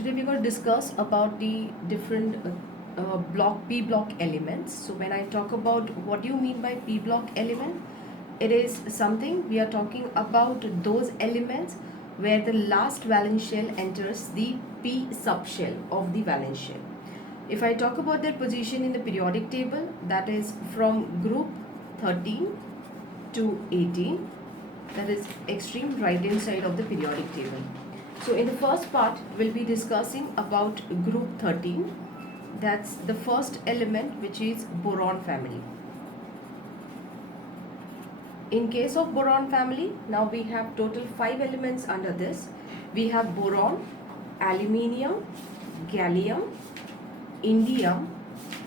Today we're going to discuss about the different P block elements. So when I talk about what do you mean by P block element, it is something we are talking about those elements where the last valence shell enters the P subshell of the valence shell. If I talk about their position in the periodic table, that is from group 13 to 18, that is extreme right hand side of the periodic table. So in the first part, we'll be discussing about group 13. That's the first element, which is boron family. In case of boron family, now we have total 5 elements under this. We have boron, aluminium, gallium, indium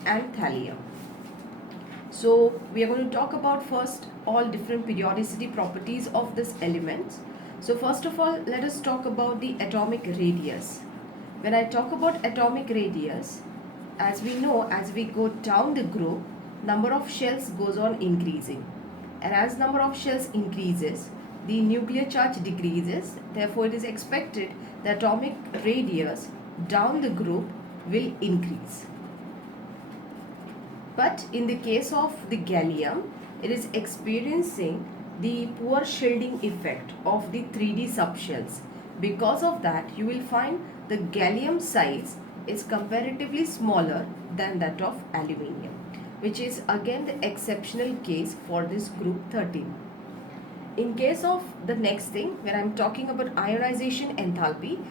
and thallium. So we are going to talk about first all different periodicity properties of this element. So first of all, let us talk about the atomic radius. When I talk about atomic radius, as we know, as we go down the group, number of shells goes on increasing. And as number of shells increases, the nuclear charge decreases. Therefore, it is expected the atomic radius down the group will increase. But in the case of the gallium, it is experiencing the poor shielding effect of the 3D subshells. Because of that, you will find the gallium size is comparatively smaller than that of aluminium, which is again the exceptional case for this group 13. In case of the next thing, when I am talking about ionization enthalpy,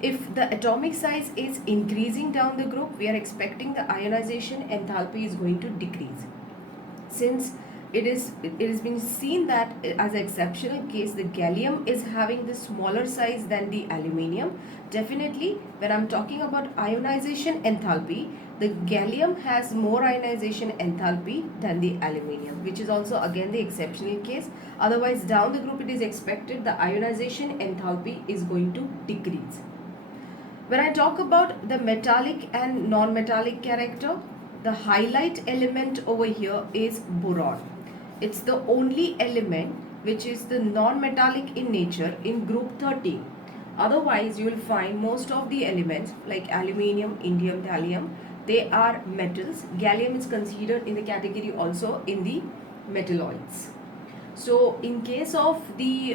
if the atomic size is increasing down the group, we are expecting the ionization enthalpy is going to decrease. Since it has been seen that as an exceptional case, the gallium is having the smaller size than the aluminium. Definitely, when I'm talking about ionization enthalpy, the gallium has more ionization enthalpy than the aluminium, which is also again the exceptional case. Otherwise, down the group, it is expected the ionization enthalpy is going to decrease. When I talk about the metallic and non-metallic character, the highlight element over here is boron. It's the only element which is the non-metallic in nature in group 13. Otherwise, you will find most of the elements like aluminium, indium, thallium, they are metals. Gallium is considered in the category also in the metalloids. So, in case of the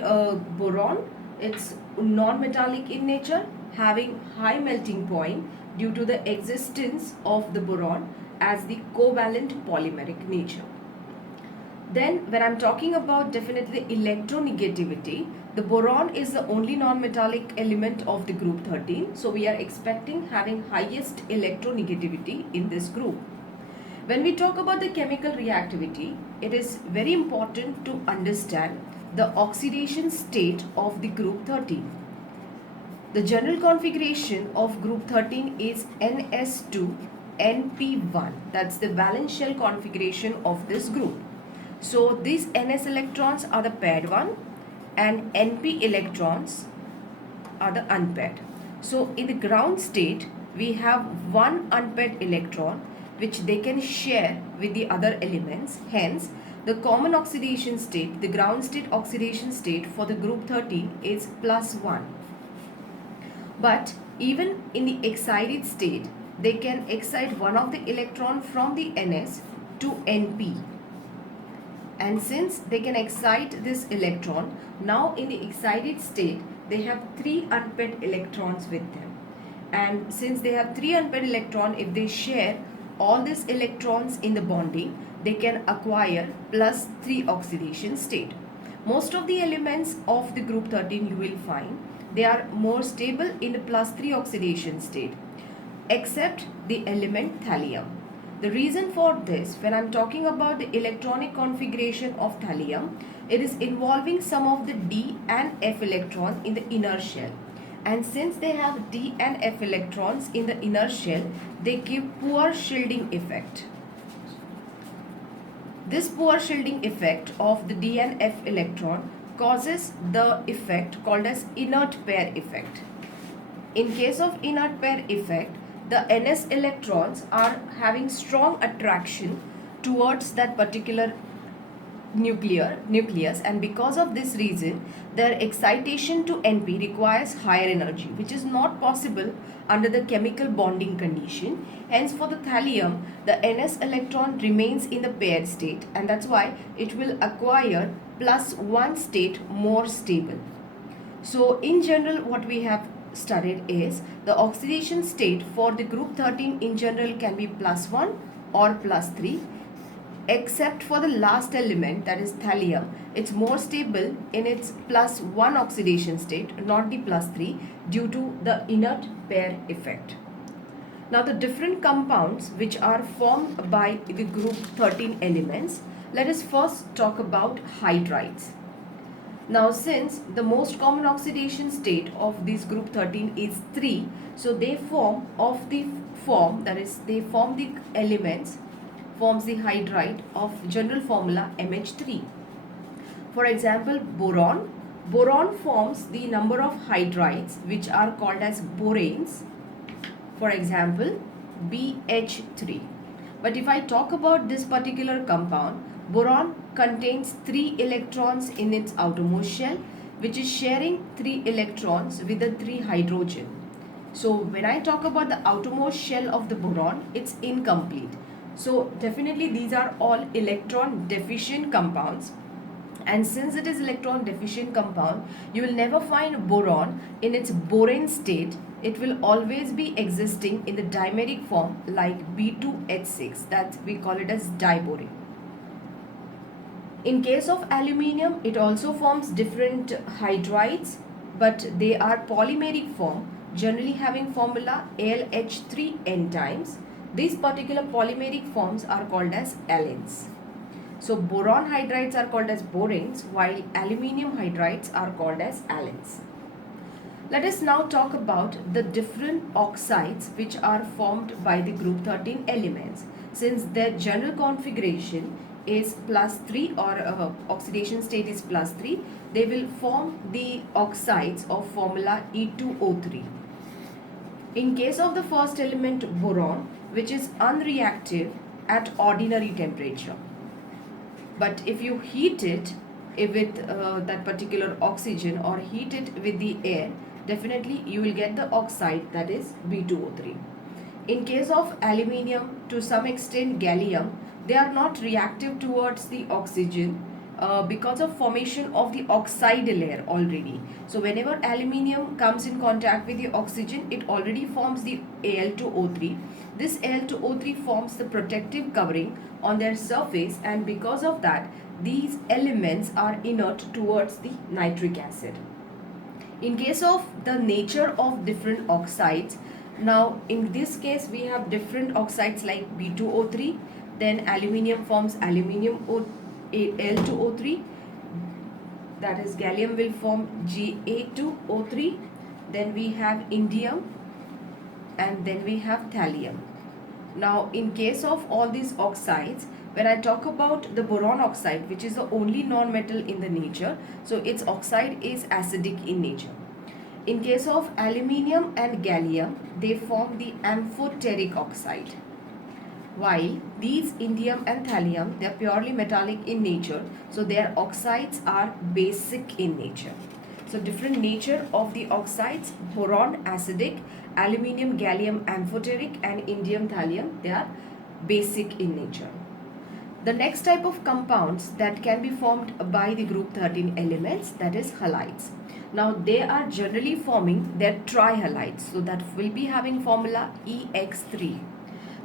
boron, it's non-metallic in nature, having high melting point due to the existence of the boron as the covalent polymeric nature. Then when I'm talking about definitely electronegativity, the boron is the only non-metallic element of the group 13. So we are expecting having highest electronegativity in this group. When we talk about the chemical reactivity, it is very important to understand the oxidation state of the group 13. The general configuration of group 13 is NS2 NP1. That's the valence shell configuration of this group. So these NS electrons are the paired one and NP electrons are the unpaired. So in the ground state, we have one unpaired electron which they can share with the other elements. Hence, the common oxidation state, the ground state oxidation state for the group 13 is +1. But even in the excited state, they can excite one of the electron from the NS to NP. And since they can excite this electron, now in the excited state, they have 3 unpaired electrons with them. And since they have 3 unpaired electrons, if they share all these electrons in the bonding, they can acquire +3 oxidation state. Most of the elements of the group 13 you will find, they are more stable in the +3 oxidation state, except the element thallium. The reason for this, when I'm talking about the electronic configuration of thallium, it is involving some of the D and F electrons in the inner shell. And since they have D and F electrons in the inner shell, they give poor shielding effect. This poor shielding effect of the D and F electron causes the effect called as inert pair effect. In case of inert pair effect, the NS electrons are having strong attraction towards that particular nucleus, and because of this reason their excitation to NP requires higher energy, which is not possible under the chemical bonding condition. Hence for the thallium, the ns electron remains in the paired state, and that's why it will acquire +1 state more stable. So in general what we have studied is the oxidation state for the group 13 in general can be +1 or +3, except for the last element, that is thallium. It's more stable in its +1 oxidation state, not the +3, due to the inert pair effect. Now the different compounds which are formed by the group 13 elements, let us first talk about hydrides. Now since the most common oxidation state of this group 13 is 3, so they form the elements, forms the hydride of general formula MH3. For example, boron. Boron forms the number of hydrides which are called as boranes. For example, BH3. But if I talk about this particular compound, boron contains 3 electrons in its outermost shell, which is sharing 3 electrons with the 3 hydrogen. So when I talk about the outermost shell of the boron, it's incomplete. So definitely these are all electron deficient compounds, and since it is electron deficient compound, you will never find boron in its borane state. It will always be existing in the dimeric form like B2H6, that we call it as diborane. In case of aluminium, it also forms different hydrides, but they are polymeric form, generally having formula AlH3N times. These particular polymeric forms are called as allenes. So boron hydrides are called as boranes, while aluminium hydrides are called as allenes. Let us now talk about the different oxides which are formed by the group 13 elements. Since their general configuration is +3, or oxidation state is +3, they will form the oxides of formula E2O3. In case of the first element, boron, which is unreactive at ordinary temperature, but if you heat it with that particular oxygen or heat it with the air, definitely you will get the oxide, that is B2O3. In case of aluminium, to some extent gallium, they are not reactive towards the oxygen because of formation of the oxide layer already. So whenever aluminium comes in contact with the oxygen, it already forms the Al2O3. This Al2O3 forms the protective covering on their surface, and because of that, these elements are inert towards the nitric acid. In case of the nature of different oxides, now in this case we have different oxides like B2O3, then aluminium forms aluminium Al2O3, that is gallium will form Ga2O3, then we have indium, and then we have thallium. Now in case of all these oxides, when I talk about the boron oxide, which is the only non-metal in the nature, so its oxide is acidic in nature. In case of aluminium and gallium, they form the amphoteric oxide, while these indium and thallium, they are purely metallic in nature, so their oxides are basic in nature. So different nature of the oxides: boron acidic, aluminium gallium amphoteric, and indium thallium, they are basic in nature. The next type of compounds that can be formed by the group 13 elements, that is halides. Now they are generally forming their trihalides, so that will be having formula EX3.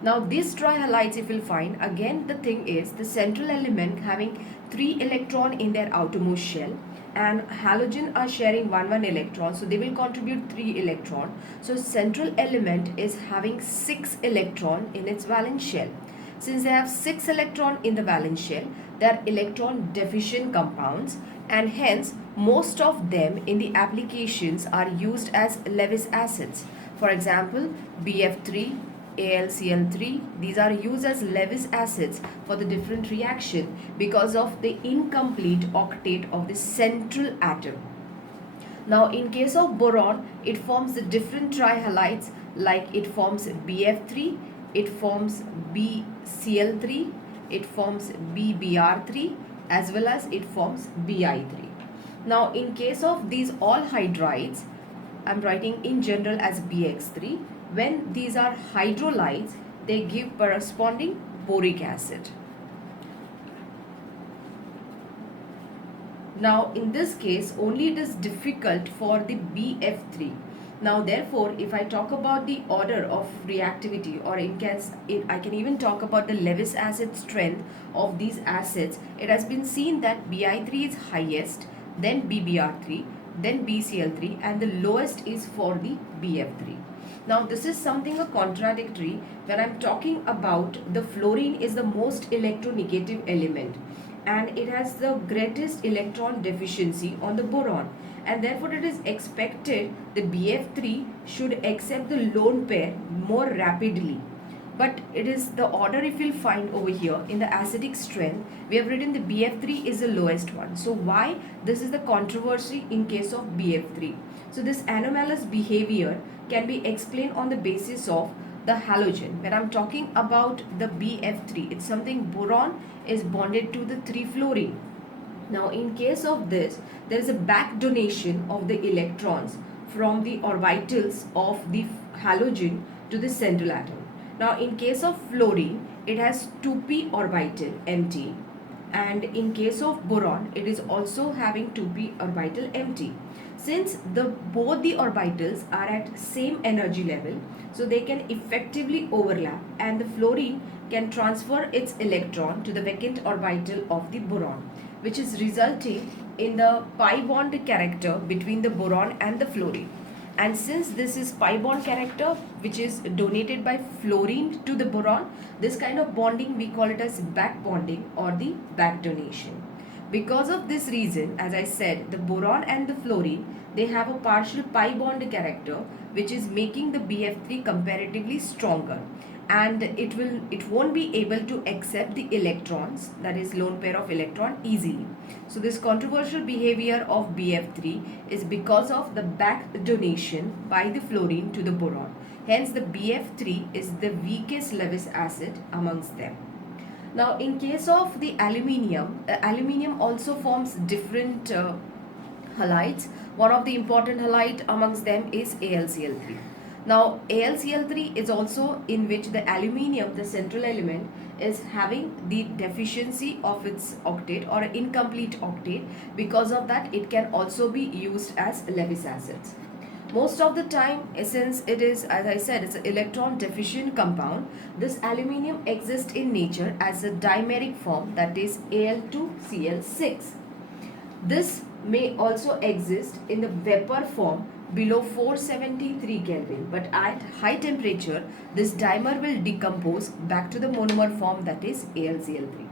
Now these trihalides, if you'll find, again the thing is the central element having 3 electron in their outermost shell, and halogen are sharing 1 electron, so they will contribute 3 electron. So central element is having 6 electron in its valence shell. Since they have 6 electron in the valence shell, they are electron deficient compounds, and hence most of them in the applications are used as Lewis acids. For example, BF3, AlCl3, these are used as Lewis acids for the different reaction because of the incomplete octet of the central atom. Now in case of boron, it forms the different trihalides, like it forms BF3, it forms BCl3, it forms BBr3, as well as it forms Bi3. Now in case of these all hydrides, I'm writing in general as BX3. When these are hydrolytes, they give corresponding boric acid. Now in this case only it is difficult for the BF3. Now therefore if I talk about the order of reactivity, or in case I can even talk about the Lewis acid strength of these acids, it has been seen that Bi3 is highest, then BBr3, then BCl3, and the lowest is for the BF3. Now this is something a contradictory when I'm talking about the fluorine is the most electronegative element, and it has the greatest electron deficiency on the boron, and therefore it is expected the BF3 should accept the lone pair more rapidly. But it is the order, if you'll find over here in the acidic strength, we have written the BF3 is the lowest one. So why this is the controversy in case of BF3? So this anomalous behavior can be explained on the basis of the halogen. When I'm talking about the BF3, it's something boron is bonded to the 3-fluorine. Now in case of this, there is a back donation of the electrons from the orbitals of the halogen to the central atom. Now in case of fluorine, it has 2p orbital empty, and in case of boron, it is also having 2p orbital empty. Since both the orbitals are at same energy level, so they can effectively overlap, and the fluorine can transfer its electron to the vacant orbital of the boron, which is resulting in the pi bond character between the boron and the fluorine. And since this is pi bond character which is donated by fluorine to the boron, this kind of bonding we call it as back bonding or the back donation. Because of this reason, as I said, the boron and the fluorine, they have a partial pi bond character which is making the BF3 comparatively stronger, and it won't be able to accept the electrons, that is lone pair of electron, easily. So this controversial behavior of BF3 is because of the back donation by the fluorine to the boron. Hence the BF3 is the weakest Lewis acid amongst them. Now in case of the aluminium also forms different halides. One of the important halide amongst them is AlCl3. Now AlCl3 is also in which the aluminium, the central element, is having the deficiency of its octet or incomplete octet. Because of that, it can also be used as Lewis acids. Most of the time, since it is, as I said, it's an electron deficient compound, this aluminium exists in nature as a dimeric form, that is Al2Cl6. This may also exist in the vapor form below 473 Kelvin, but at high temperature this dimer will decompose back to the monomer form, that is AlCl3.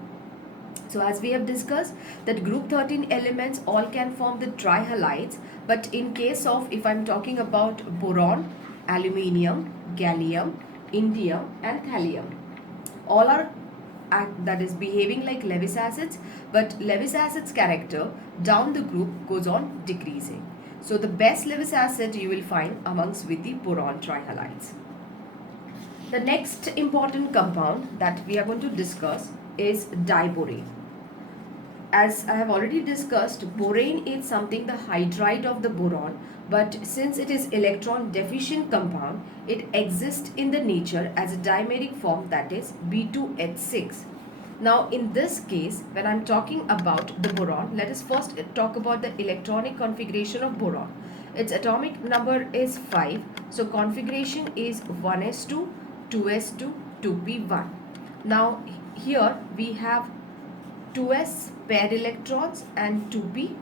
So as we have discussed that group 13 elements all can form the trihalides, but in case of, if I'm talking about boron, aluminium, gallium, indium and thallium, all are that is behaving like Lewis acids, but Lewis acids character down the group goes on decreasing. So the best Lewis acid you will find amongst with the boron trihalides. The next important compound that we are going to discuss is diborane. As I have already discussed, borane is something the hydride of the boron, but since it is electron deficient compound, it exists in the nature as a dimeric form, that is B2H6. Now in this case, when I am talking about the boron, let us first talk about the electronic configuration of boron. Its atomic number is 5, so configuration is 1s2, 2s2, 2p1. Now here we have 2s paired electrons and 2p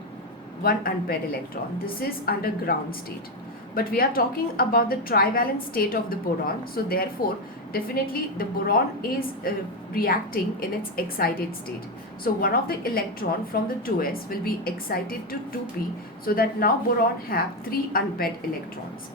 1 unpaired electron. This is under ground state, but we are talking about the trivalent state of the boron, so therefore definitely the boron is reacting in its excited state. So one of the electron from the 2s will be excited to 2p, so that now boron have 3 unpaired electrons.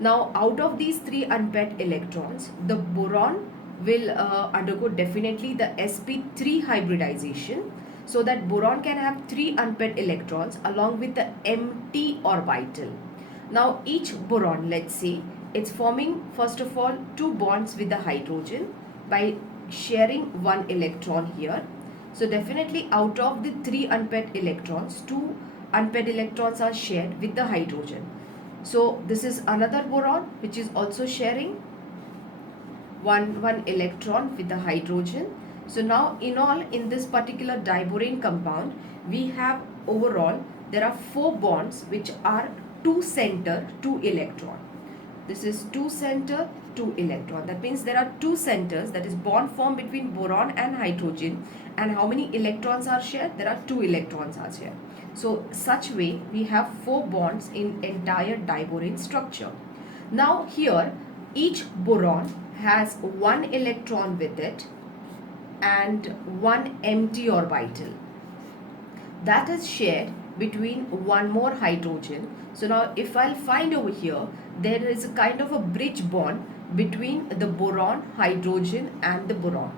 Now out of these 3 unpaired electrons, the boron will undergo definitely the sp3 hybridization, so that boron can have 3 unpaired electrons along with the empty orbital. Now each boron, let's say, it's forming first of all 2 bonds with the hydrogen by sharing 1 electron here. So definitely out of the 3 unpaired electrons, 2 unpaired electrons are shared with the hydrogen. So this is another boron which is also sharing one electron with the hydrogen. So now in all, in this particular diborane compound, we have overall there are 4 bonds which are 2 center 2 electron. This is 2 center 2 electron. That means there are 2 centers, that is bond formed between boron and hydrogen, and how many electrons are shared? There are 2 electrons are shared. So such way we have 4 bonds in entire diborane structure. Now here each boron has 1 electron with it and 1 empty orbital that is shared between one more hydrogen. So now if I'll find over here, there is a kind of a bridge bond between the boron, hydrogen and the boron.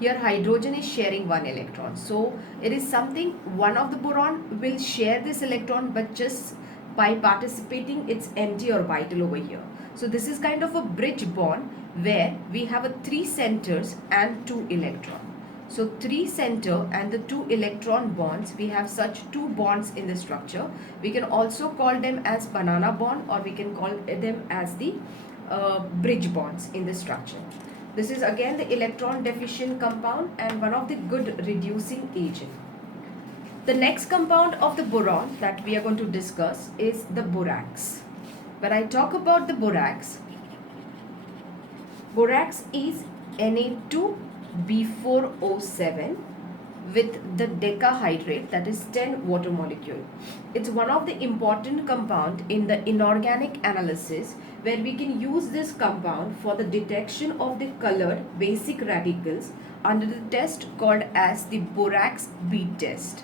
Here hydrogen is sharing 1 electron. So it is something, one of the boron will share this electron but just by participating its empty orbital over here. So this is kind of a bridge bond where we have a 3 centers and 2 electron. So 3 center and the 2 electron bonds, we have such 2 bonds in the structure. We can also call them as banana bond, or we can call them as the bridge bonds in the structure. This is again the electron deficient compound and one of the good reducing agent. The next compound of the boron that we are going to discuss is the borax. When I talk about the borax, borax is Na2B4O7 with the decahydrate, that is 10 water molecule. It's one of the important compound in the inorganic analysis where we can use this compound for the detection of the colored basic radicals under the test called as the borax bead test.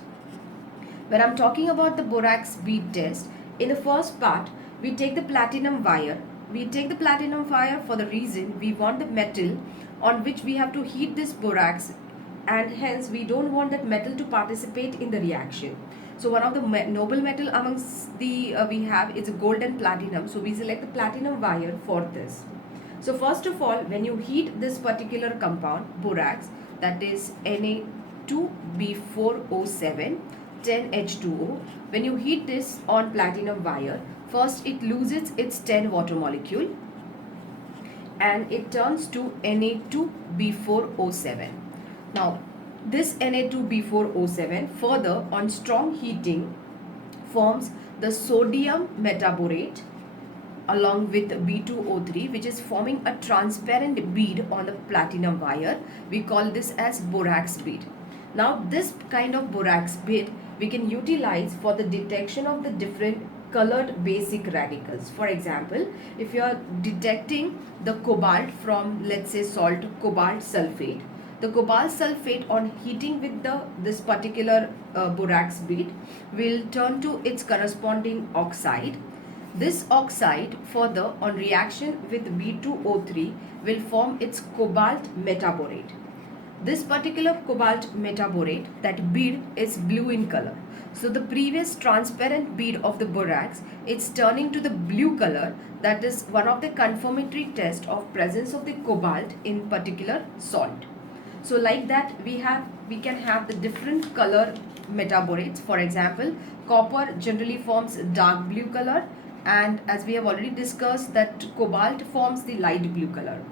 When I'm talking about the borax bead test, in the first part we take the platinum wire. We take the platinum wire for the reason we want the metal on which we have to heat this borax, and hence we don't want that metal to participate in the reaction. So one of the noble metal amongst the we have is gold and platinum. So we select the platinum wire for this. So first of all, when you heat this particular compound borax, that is Na2B4O7 10H2O, when you heat this on platinum wire, first it loses its 10 water molecule and it turns to Na2B4O7. Now this Na2B4O7 further on strong heating forms the sodium metaborate along with B2O3, which is forming a transparent bead on the platinum wire. We call this as borax bead. Now this kind of borax bead we can utilize for the detection of the different colored basic radicals. For example, if you are detecting the cobalt from, let's say, salt cobalt sulfate, the cobalt sulfate on heating with this particular borax bead will turn to its corresponding oxide. This oxide further on reaction with B2O3 will form its cobalt metaborate. This particular cobalt metaborate, that bead is blue in color. So the previous transparent bead of the borax, it's turning to the blue color. That is one of the confirmatory test of presence of the cobalt in particular salt. So like that we can have the different color metaborates. For example, copper generally forms dark blue color, and as we have already discussed that cobalt forms the light blue color.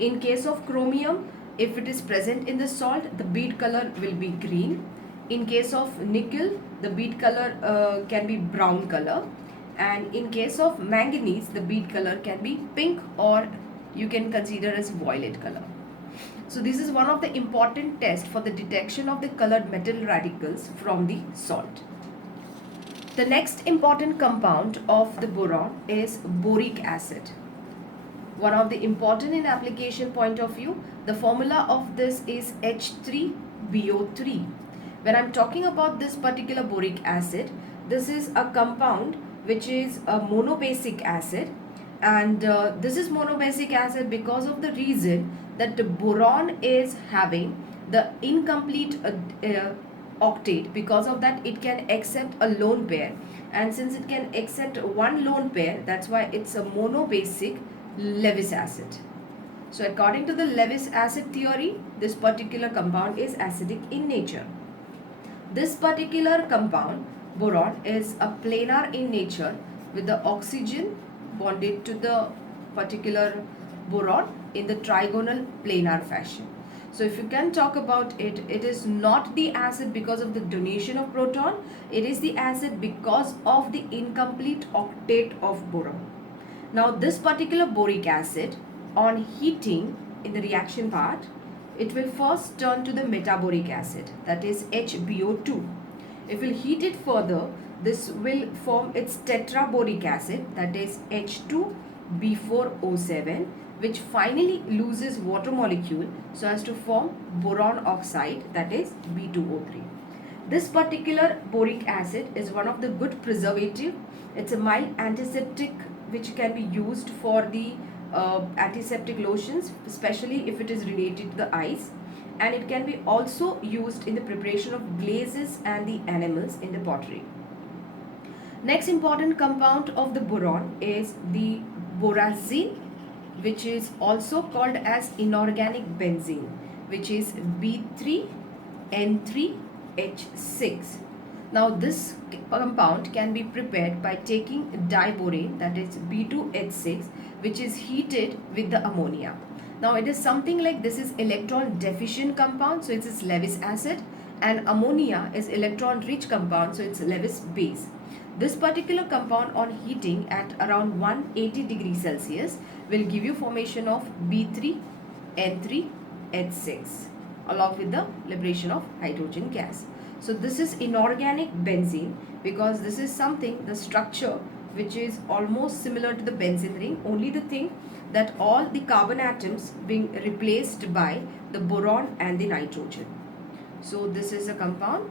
In case of chromium, if it is present in the salt, the bead color will be green. In case of nickel, the bead color can be brown color, and in case of manganese, the bead color can be pink, or you can consider as violet color. So this is one of the important tests for the detection of the colored metal radicals from the salt. The next important compound of the boron is boric acid. One of the important in application point of view, the formula of this is H3BO3. When I'm talking about this particular boric acid, this is a compound which is a monobasic acid, and this is monobasic acid because of the reason that the boron is having the incomplete octet. Because of that it can accept a lone pair, and since it can accept one lone pair, that's why it's a monobasic Lewis acid. So according to the Lewis acid theory, this particular compound is acidic in nature. This particular compound, boron, is a planar in nature with the oxygen bonded to the particular boron in the trigonal planar fashion. So if you can talk about it, it is not the acid because of the donation of proton, it is the acid because of the incomplete octet of boron. Now this particular boric acid, on heating in the reaction part, it will first turn to the metaboric acid, that is HbO2. If we heat it further, this will form its tetraboric acid, that is H2B4O7, which finally loses water molecule so as to form boron oxide, that is B2O3. This particular boric acid is one of the good preservative. It's a mild antiseptic which can be used for the antiseptic lotions, especially if it is related to the eyes, and it can be also used in the preparation of glazes and the enamels in the pottery. Next important compound of the boron is the borazine, which is also called as inorganic benzene, which is B3N3H6. Now this compound can be prepared by taking diborane, that is B2H6, which is heated with the ammonia. Now it is something like this is electron deficient compound, so it is Lewis acid, and ammonia is electron rich compound, so it's Lewis base. This particular compound on heating at around 180 degrees Celsius will give you formation of B3N3H6 along with the liberation of hydrogen gas. So this is inorganic benzene because this is something, the structure which is almost similar to the benzene ring, only the thing that all the carbon atoms being replaced by the boron and the nitrogen. So this is a compound.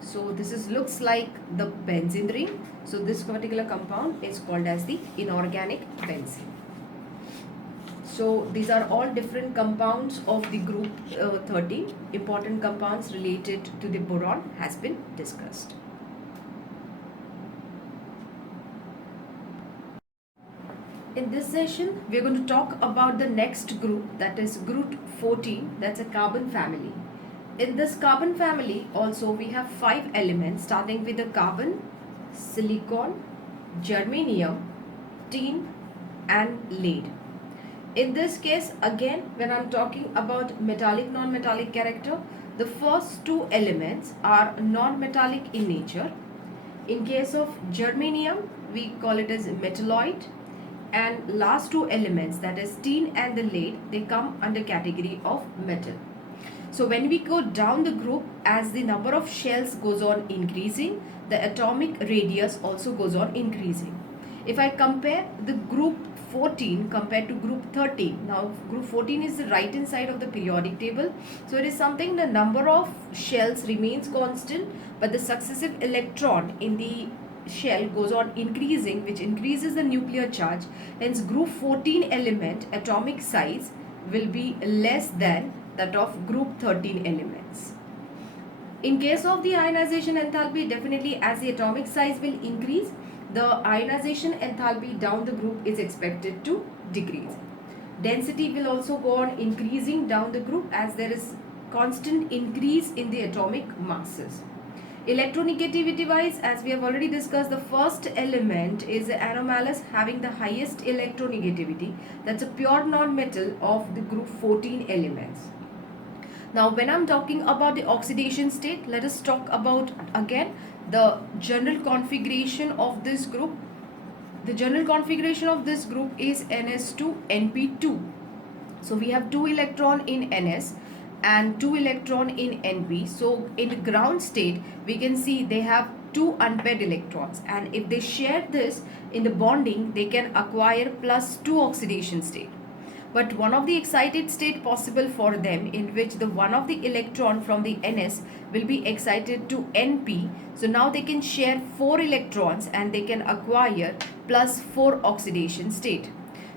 So this is looks like the benzene ring. So this particular compound is called as the inorganic benzene. So these are all different compounds of the group 13. Important compounds related to the boron has been discussed. In this session, we are going to talk about the next group, that is group 14, that's a carbon family. In this carbon family also we have 5 elements starting with the carbon, silicon, germanium, tin and lead. In this case, again, when I'm talking about metallic, non-metallic character, the first 2 elements are non-metallic in nature. In case of germanium, we call it as metalloid, and last 2 elements, that is tin and the lead, they come under category of metal. So when we go down the group, as the number of shells goes on increasing, the atomic radius also goes on increasing. If I compare the group 14 compared to group 13, now group 14 is the right hand side of the periodic table, so it is something the number of shells remains constant, but the successive electron in the shell goes on increasing, which increases the nuclear charge. Hence group 14 element atomic size will be less than that of group 13 elements. In case of the ionization enthalpy, definitely as the atomic size will increase, the ionization enthalpy down the group is expected to decrease. Density will also go on increasing down the group as there is constant increase in the atomic masses. Electronegativity wise, as we have already discussed, the first element is anomalous, having the highest electronegativity. That's a pure non-metal of the group 14 elements. Now when I'm talking about the oxidation state, let us talk about again the general configuration of this group. The general configuration of this group is Ns2Np2. So we have 2 electron in Ns and 2 electron in Np. So in the ground state, we can see they have 2 unpaired electrons, and if they share this in the bonding, they can acquire +2 oxidation state. But one of the excited state possible for them, in which the one of the electron from the Ns will be excited to Np. So now they can share 4 electrons and they can acquire +4 oxidation state.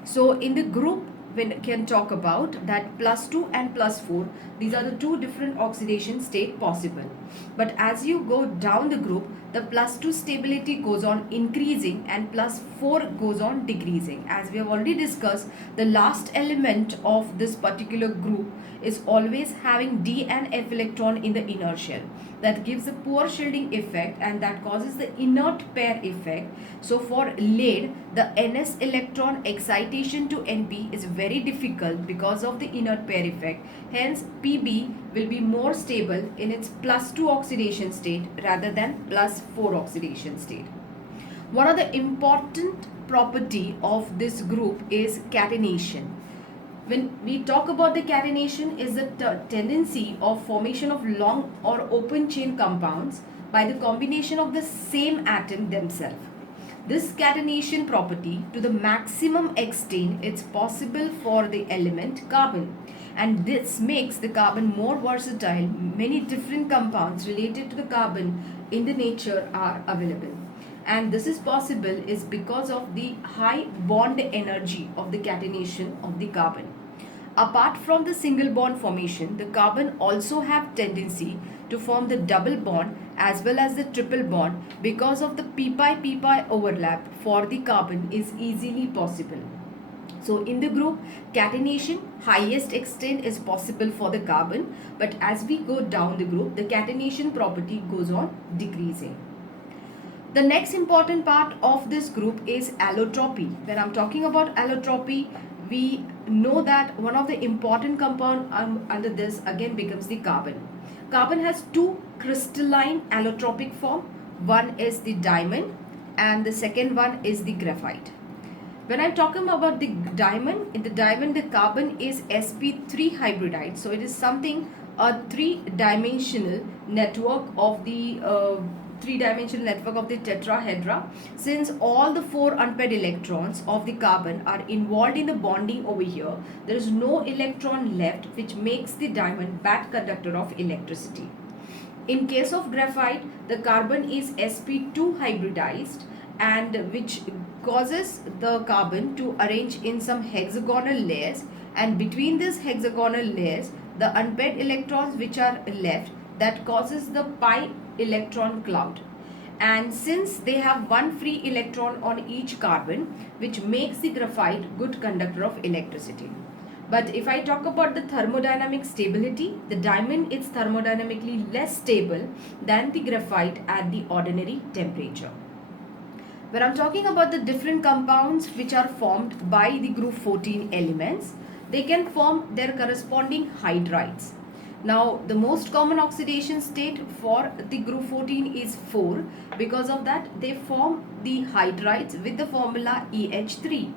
So in the group, we can talk about that +2 and +4. These are the 2 different oxidation state possible. But as you go down the group, the +2 stability goes on increasing and +4 goes on decreasing. As we have already discussed, the last element of this particular group is always having D and F electron in the inner shell. That gives a poor shielding effect and that causes the inert pair effect. So for lead, the NS electron excitation to NP is very difficult because of the inert pair effect. Hence, PB will be more stable in its +2 oxidation state rather than +4 oxidation state. One of the important property of this group is catenation. When we talk about the catenation, is the tendency of formation of long or open chain compounds by the combination of the same atom themselves. This catenation property, to the maximum extent, it's possible for the element carbon, and this makes the carbon more versatile. Many different compounds related to the carbon in the nature are available, and this is possible is because of the high bond energy of the catenation of the carbon. Apart from the single bond formation, the carbon also have tendency to form the double bond as well as the triple bond. Because of the pp overlap for the carbon is easily possible. So in the group, catenation highest extent is possible for the carbon, but as we go down the group, the catenation property goes on decreasing. The next important part of this group is allotropy. When I'm talking about allotropy, we know that one of the important compound under this again becomes the carbon. Carbon has two crystalline allotropic form. One is the diamond and the second one is the graphite. When I'm talking about the diamond, in the diamond the carbon is sp3 hybridized. So it is something a three-dimensional network of the tetrahedra. Since all the four unpaired electrons of the carbon are involved in the bonding over here, there is no electron left, which makes the diamond bad conductor of electricity. In case of graphite, the carbon is sp2 hybridized, and which causes the carbon to arrange in some hexagonal layers, and between these hexagonal layers the unpaired electrons which are left, that causes the pi electron cloud. And since they have one free electron on each carbon, which makes the graphite good conductor of electricity. But if I talk about the thermodynamic stability, the diamond is thermodynamically less stable than the graphite at the ordinary temperature. When I'm talking about the different compounds which are formed by the group 14 elements, they can form their corresponding hydrides. Now, the most common oxidation state for the group 14 is 4. Because of that, they form the hydrides with the formula EH3.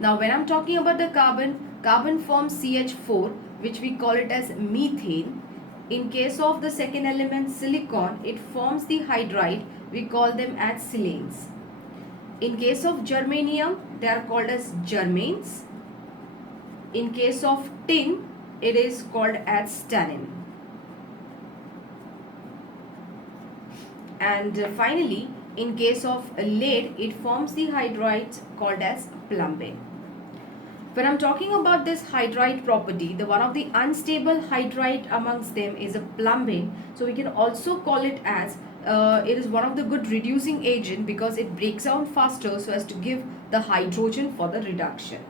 Now, when I'm talking about the carbon forms CH4, which we call it as methane. In case of the second element silicon, it forms the hydride, we call them as silanes. In case of germanium, they are called as germanes. In case of tin, it is called as tannin. And finally, in case of lead, it forms the hydrides called as plumbane. When I'm talking about this hydride property, the one of the unstable hydride amongst them is a plumbane. So we can also call it as it is one of the good reducing agent because it breaks down faster so as to give the hydrogen for the reduction.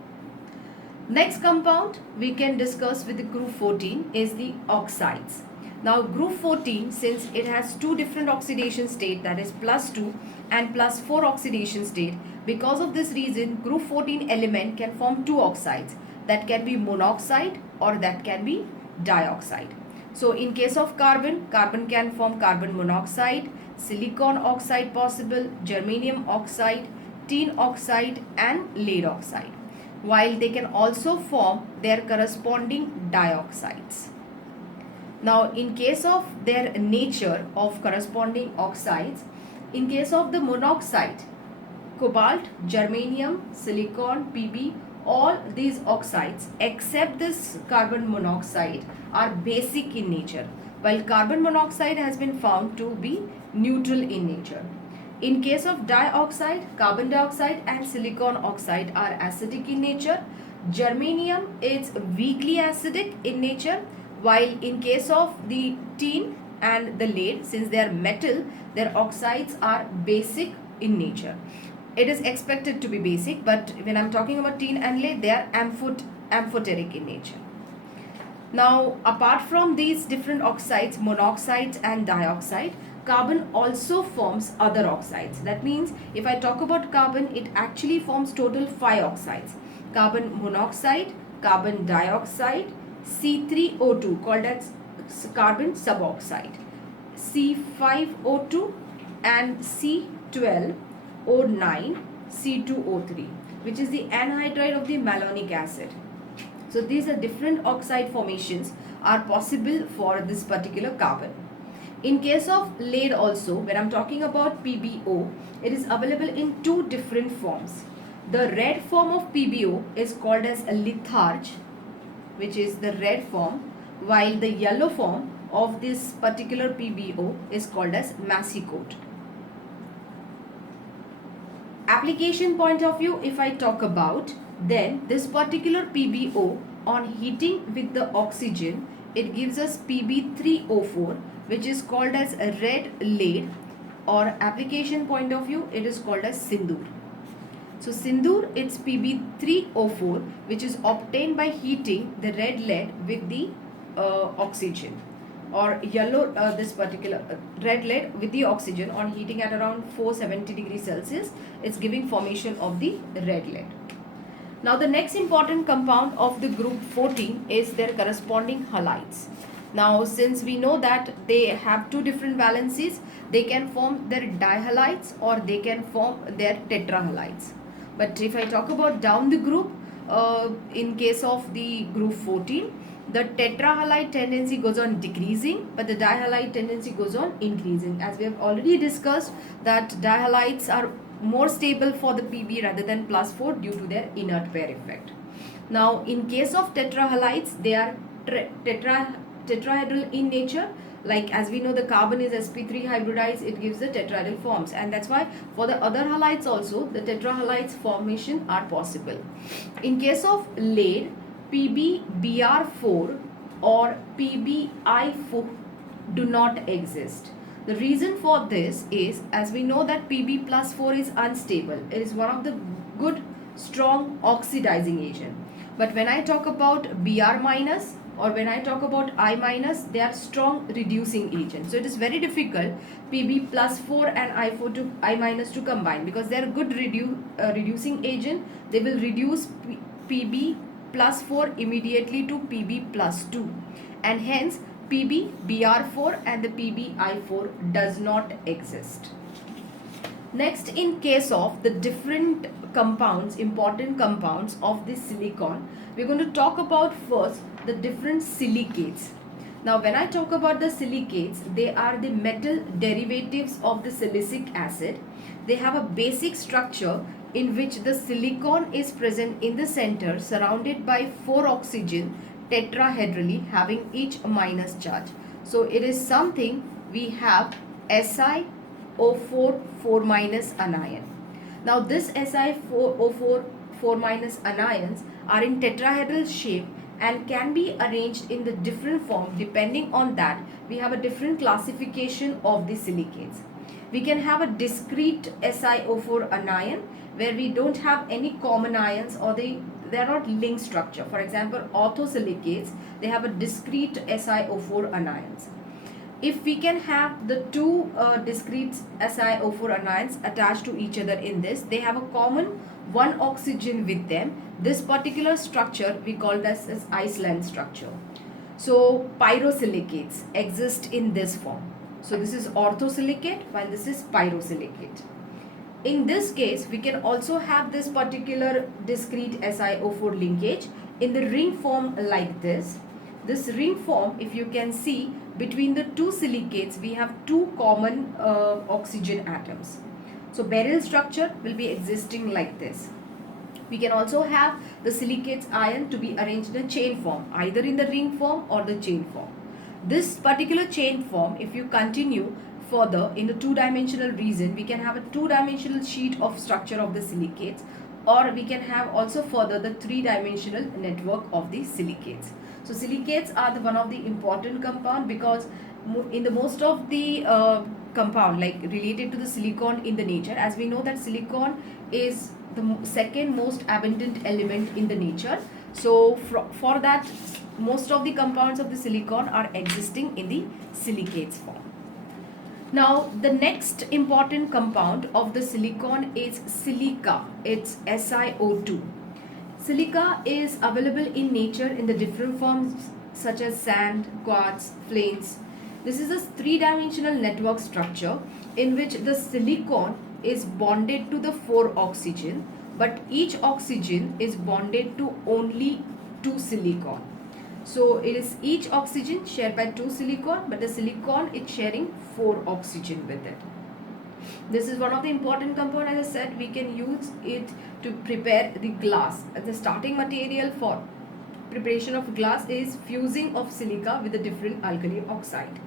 Next compound we can discuss with the group 14 is the oxides. Now group 14, since it has two different oxidation state, that is +2 and +4 oxidation state, because of this reason group 14 element can form two oxides, that can be monoxide or that can be dioxide. So in case of carbon can form carbon monoxide, silicon oxide possible, germanium oxide, tin oxide and lead oxide, while they can also form their corresponding dioxides. Now in case of their nature of corresponding oxides, in case of the monoxide, cobalt, germanium, silicon, Pb, all these oxides except this carbon monoxide are basic in nature, while carbon monoxide has been found to be neutral in nature. In case of dioxide, carbon dioxide and silicon oxide are acidic in nature. Germanium is weakly acidic in nature, while in case of the tin and the lead, since they are metal, their oxides are basic in nature. It is expected to be basic, but when I'm talking about tin and lead, they are amphoteric in nature. Now, apart from these different oxides, monoxide and dioxide, carbon also forms other oxides. That means if I talk about carbon, it actually forms total 5 oxides. Carbon monoxide, carbon dioxide, C3O2 called as carbon suboxide, C5O2 and C12O9, C2O3, which is the anhydride of the malonic acid. So these are different oxide formations are possible for this particular carbon. In case of lead also, when I'm talking about PbO, it is available in 2 different forms. The red form of PbO is called as a litharge, which is the red form, while the yellow form of this particular PbO is called as massicoat. Application point of view, if I talk about, then this particular PbO on heating with the oxygen, it gives us Pb3O4, which is called as a red lead, or application point of view, it is called as sindoor. So sindoor, it's Pb3O4, which is obtained by heating the red lead with the oxygen, or yellow, this particular red lead with the oxygen on heating at around 470 degrees Celsius, it's giving formation of the red lead. Now the next important compound of the group 14 is their corresponding halides. Now since we know that they have 2 different valencies, they can form their dihalides or they can form their tetrahalides. But if I talk about down the group, in case of the group 14, the tetrahalide tendency goes on decreasing, but the dihalide tendency goes on increasing. As we have already discussed that dihalides are more stable for the Pb rather than +4 due to their inert pair effect. Now in case of tetrahalides, they are tetrahedral in nature. Like as we know, the carbon is sp3 hybridized, it gives the tetrahedral forms, and that's why for the other halides also the tetrahalides formation are possible. In case of lead, PbBr4 or PbI4 do not exist. The reason for this is, as we know that Pb+4 is unstable. It is one of the good strong oxidizing agent. But when I talk about Br minus or when I talk about I minus, they are strong reducing agents. So it is very difficult Pb+4 and I minus to combine, because they are good reducing agent. They will reduce Pb+4 immediately to Pb+2, and hence PbBr4 and the PbI4 does not exist. Next, in case of the different compounds, important compounds of the silicon, we're going to talk about first the different silicates. Now when I talk about the silicates, they are the metal derivatives of the silicic acid. They have a basic structure in which the silicon is present in the center, surrounded by 4 oxygen tetrahedrally, having each a minus charge. So it is something we have SiO4 4 minus anion. Now this SiO4 4 minus anions are in tetrahedral shape and can be arranged in the different form. Depending on that, we have a different classification of the silicates. We can have a discrete SiO4 anion where we don't have any common ions, or they are not linked structure. For example, orthosilicates, they have a discrete SiO4 anions. If we can have the 2 discrete SiO4 anions attached to each other in this, they have a common 1 oxygen with them. This particular structure we call this as Iceland structure. So pyrosilicates exist in this form. So this is orthosilicate while this is pyrosilicate. In this case, we can also have this particular discrete SiO4 linkage in the ring form like this. This ring form, if you can see, between the 2 silicates, we have 2 common oxygen atoms. So beryl structure will be existing like this. We can also have the silicates ion to be arranged in a chain form, either in the ring form or the chain form. This particular chain form, if you continue further in the 2-dimensional region, we can have a 2-dimensional sheet of structure of the silicates, or we can have also further the 3-dimensional network of the silicates. So silicates are one of the important compound, because in the most of the compound like related to the silicon in the nature, as we know that silicon is the second most abundant element in the nature. So for that, most of the compounds of the silicon are existing in the silicates form. Now, the next important compound of the silicon is silica. It's SiO2. Silica is available in nature in the different forms such as sand, quartz, flames. This is a three-dimensional network structure in which the silicon is bonded to the 4 oxygen, but each oxygen is bonded to only 2 silicon. So it is each oxygen shared by 2 silicon, but the silicon is sharing 4 oxygen with it. This is one of the important compound. As I said, we can use it to prepare the glass. The starting material for preparation of glass is fusing of silica with a different alkali oxide.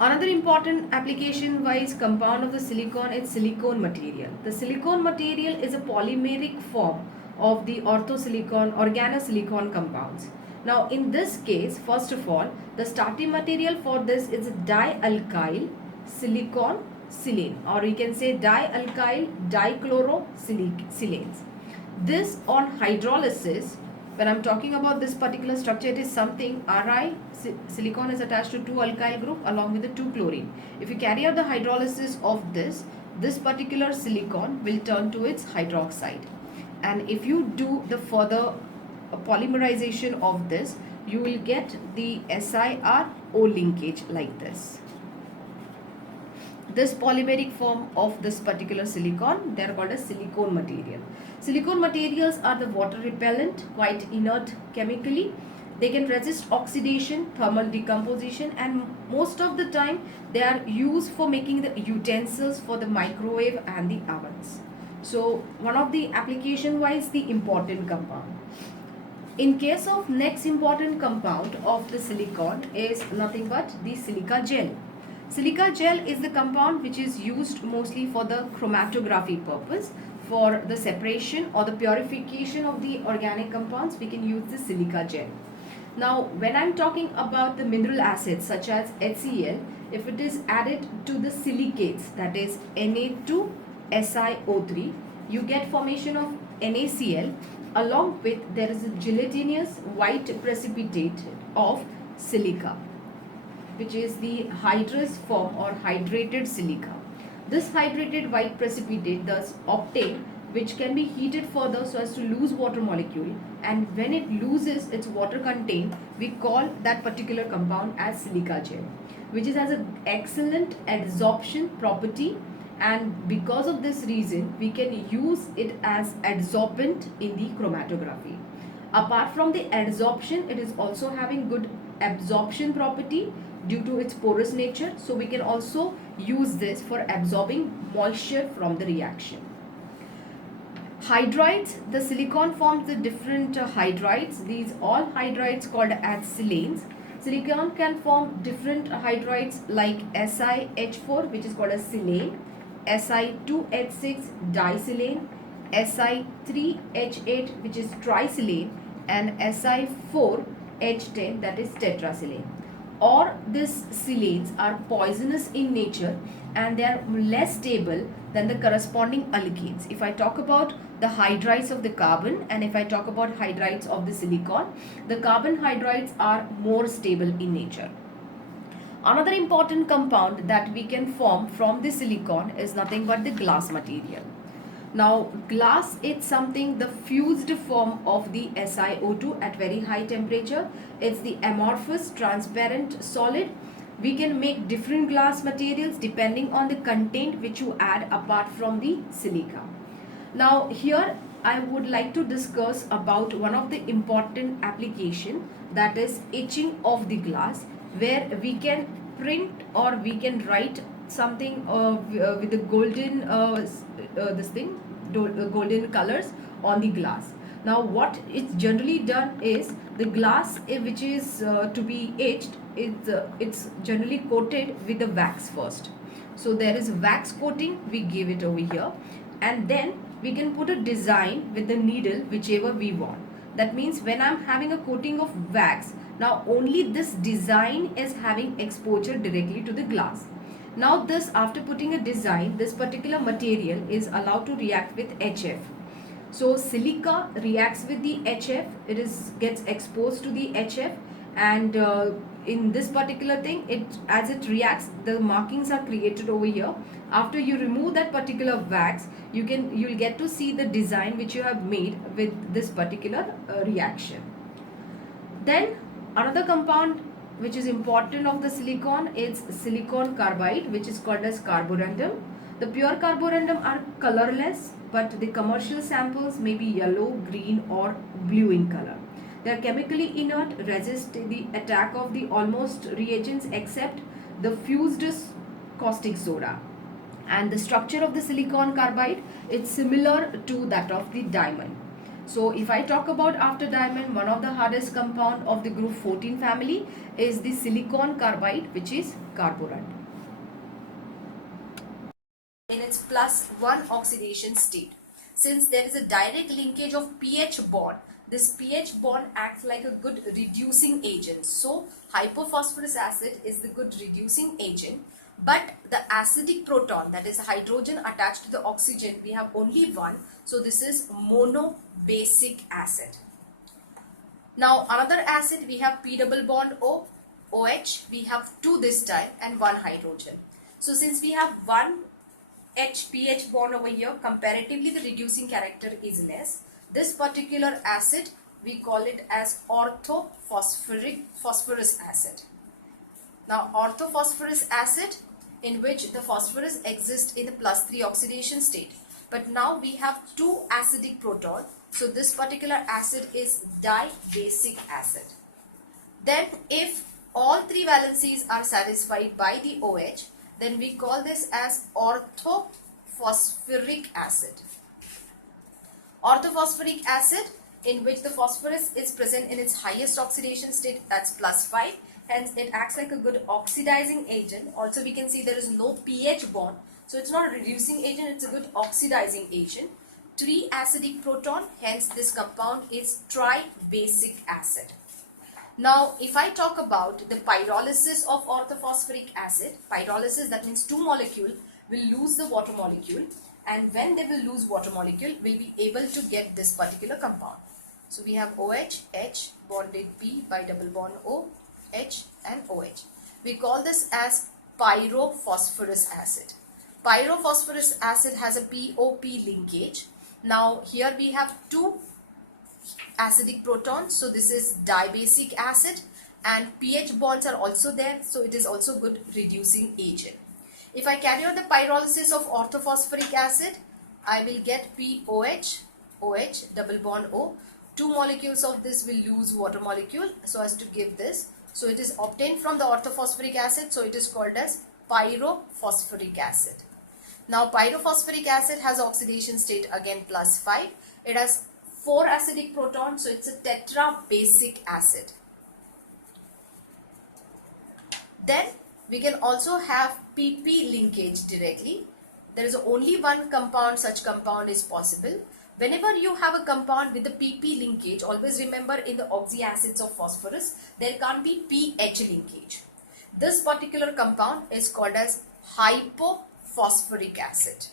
Another important application wise compound of the silicon is silicone material. The silicone material is a polymeric form of the orthosilicon, organosilicon compounds. Now in this case, first of all, the starting material for this is a dialkyl silicon silane, or you can say dialkyl dichlorosilanes. This on hydrolysis, when I'm talking about this particular structure, it is something Ri, silicon is attached to 2 alkyl group along with the 2 chlorine. If you carry out the hydrolysis of this particular silicon will turn to its hydroxide. And if you do the further polymerization of this, you will get the SiRO linkage like this. This polymeric form of this particular silicon, they are called as silicone material. Silicone materials are the water repellent, quite inert chemically. They can resist oxidation, thermal decomposition, and most of the time they are used for making the utensils for the microwave and the ovens. So one of the application wise, the important compound. In case of next important compound of the silicon is nothing but the silica gel. Silica gel is the compound which is used mostly for the chromatography purpose. For the separation or the purification of the organic compounds, we can use the silica gel. Now, when I'm talking about the mineral acids such as HCl, if it is added to the silicates, that is Na2SiO3, you get formation of NaCl. Along with there is a gelatinous white precipitate of silica, which is the hydrous form or hydrated silica. This hydrated white precipitate thus obtained, which can be heated further so as to lose water molecule, and when it loses its water content, we call that particular compound as silica gel, which has an excellent adsorption property, and because of this reason we can use it as adsorbent in the chromatography. Apart from the adsorption, it is also having good absorption property due to its porous nature, so we can also use this for absorbing moisture from the reaction. Hydrides, the silicon forms the different hydrides. These all hydrides called as silanes. Silicon can form different hydrides like SiH4, which is called as silane, Si2H6 disilane, Si3H8, which is trisilane, and Si4H10, that is tetrasilane. Or these silanes are poisonous in nature and they are less stable than the corresponding alkenes. If I talk about the hydrides of the carbon and if I talk about hydrides of the silicon, the carbon hydrides are more stable in nature. Another important compound that we can form from the silicon is nothing but the glass material. Now, glass is something, the fused form of the SiO2 at very high temperature. It's the amorphous transparent solid. We can make different glass materials depending on the content which you add apart from the silica. Now, here I would like to discuss about one of the important application, that is etching of the glass, where we can print or we can write something with the golden golden colors on the glass. Now what it's generally done is the glass which is to be etched, it's generally coated with the wax first. So there is wax coating, we give it over here, and then we can put a design with the needle whichever we want. That means when I'm having a coating of wax, Now only this design is having exposure directly to the glass. Now this, after putting a design, this particular material is allowed to react with HF. So silica reacts with the HF, it is gets exposed to the HF, and in this particular thing, it as it reacts, the markings are created over here. After you remove that particular wax, you'll get to see the design which you have made with this particular reaction. Then another compound which is important of the silicon is silicon carbide, which is called as carborundum. The pure carborundum are colorless, but the commercial samples may be yellow, green or blue in color. They are chemically inert, resist the attack of the almost reagents except the fused caustic soda. And the structure of the silicon carbide is similar to that of the diamond. So if I talk about after diamond, one of the hardest compound of the group 14 family is the silicon carbide, which is carborundum. In its +1 oxidation state, since there is a direct linkage of pH bond, this pH bond acts like a good reducing agent. So hypophosphorus acid is the good reducing agent, but the acidic proton, that is hydrogen attached to the oxygen, we have only one. So this is monobasic acid. Now another acid, we have P double bond O, OH, we have 2 this time and 1 hydrogen. So since we have 1 pH bond over here, comparatively the reducing character is less. This particular acid, we call it as orthophosphorus acid. Now orthophosphorus acid, in which the phosphorus exists in the +3 oxidation state. But now we have 2 acidic proton. So this particular acid is dibasic acid. Then if all 3 valencies are satisfied by the OH, then we call this as orthophosphoric acid. Orthophosphoric acid, in which the phosphorus is present in its highest oxidation state, that's +5. Hence it acts like a good oxidizing agent. Also we can see there is no pH bond. So it's not a reducing agent, it's a good oxidizing agent. 3 acidic proton, hence this compound is tribasic acid. Now, if I talk about the pyrolysis of orthophosphoric acid, pyrolysis, that means 2 molecules will lose the water molecule, and when they will lose water molecule, we'll be able to get this particular compound. So we have OH, H bonded P by double bond O, H and OH. We call this as pyrophosphorus acid. Pyrophosphorus acid has a POP linkage. Now here we have 2 acidic protons, so this is dibasic acid, and pH bonds are also there, so it is also good reducing agent. If I carry on the pyrolysis of orthophosphoric acid, I will get POH, OH, double bond O. 2 molecules of this will lose water molecule so as to give this. So it is obtained from the orthophosphoric acid, so it is called as pyrophosphoric acid. Now pyrophosphoric acid has oxidation state again +5. It has 4 acidic protons, so it's a tetrabasic acid. Then we can also have PP linkage directly. There is only one compound, such compound is possible. Whenever you have a compound with a PP linkage, always remember in the oxyacids of phosphorus, there can't be pH linkage. This particular compound is called as hypophosphoric acid.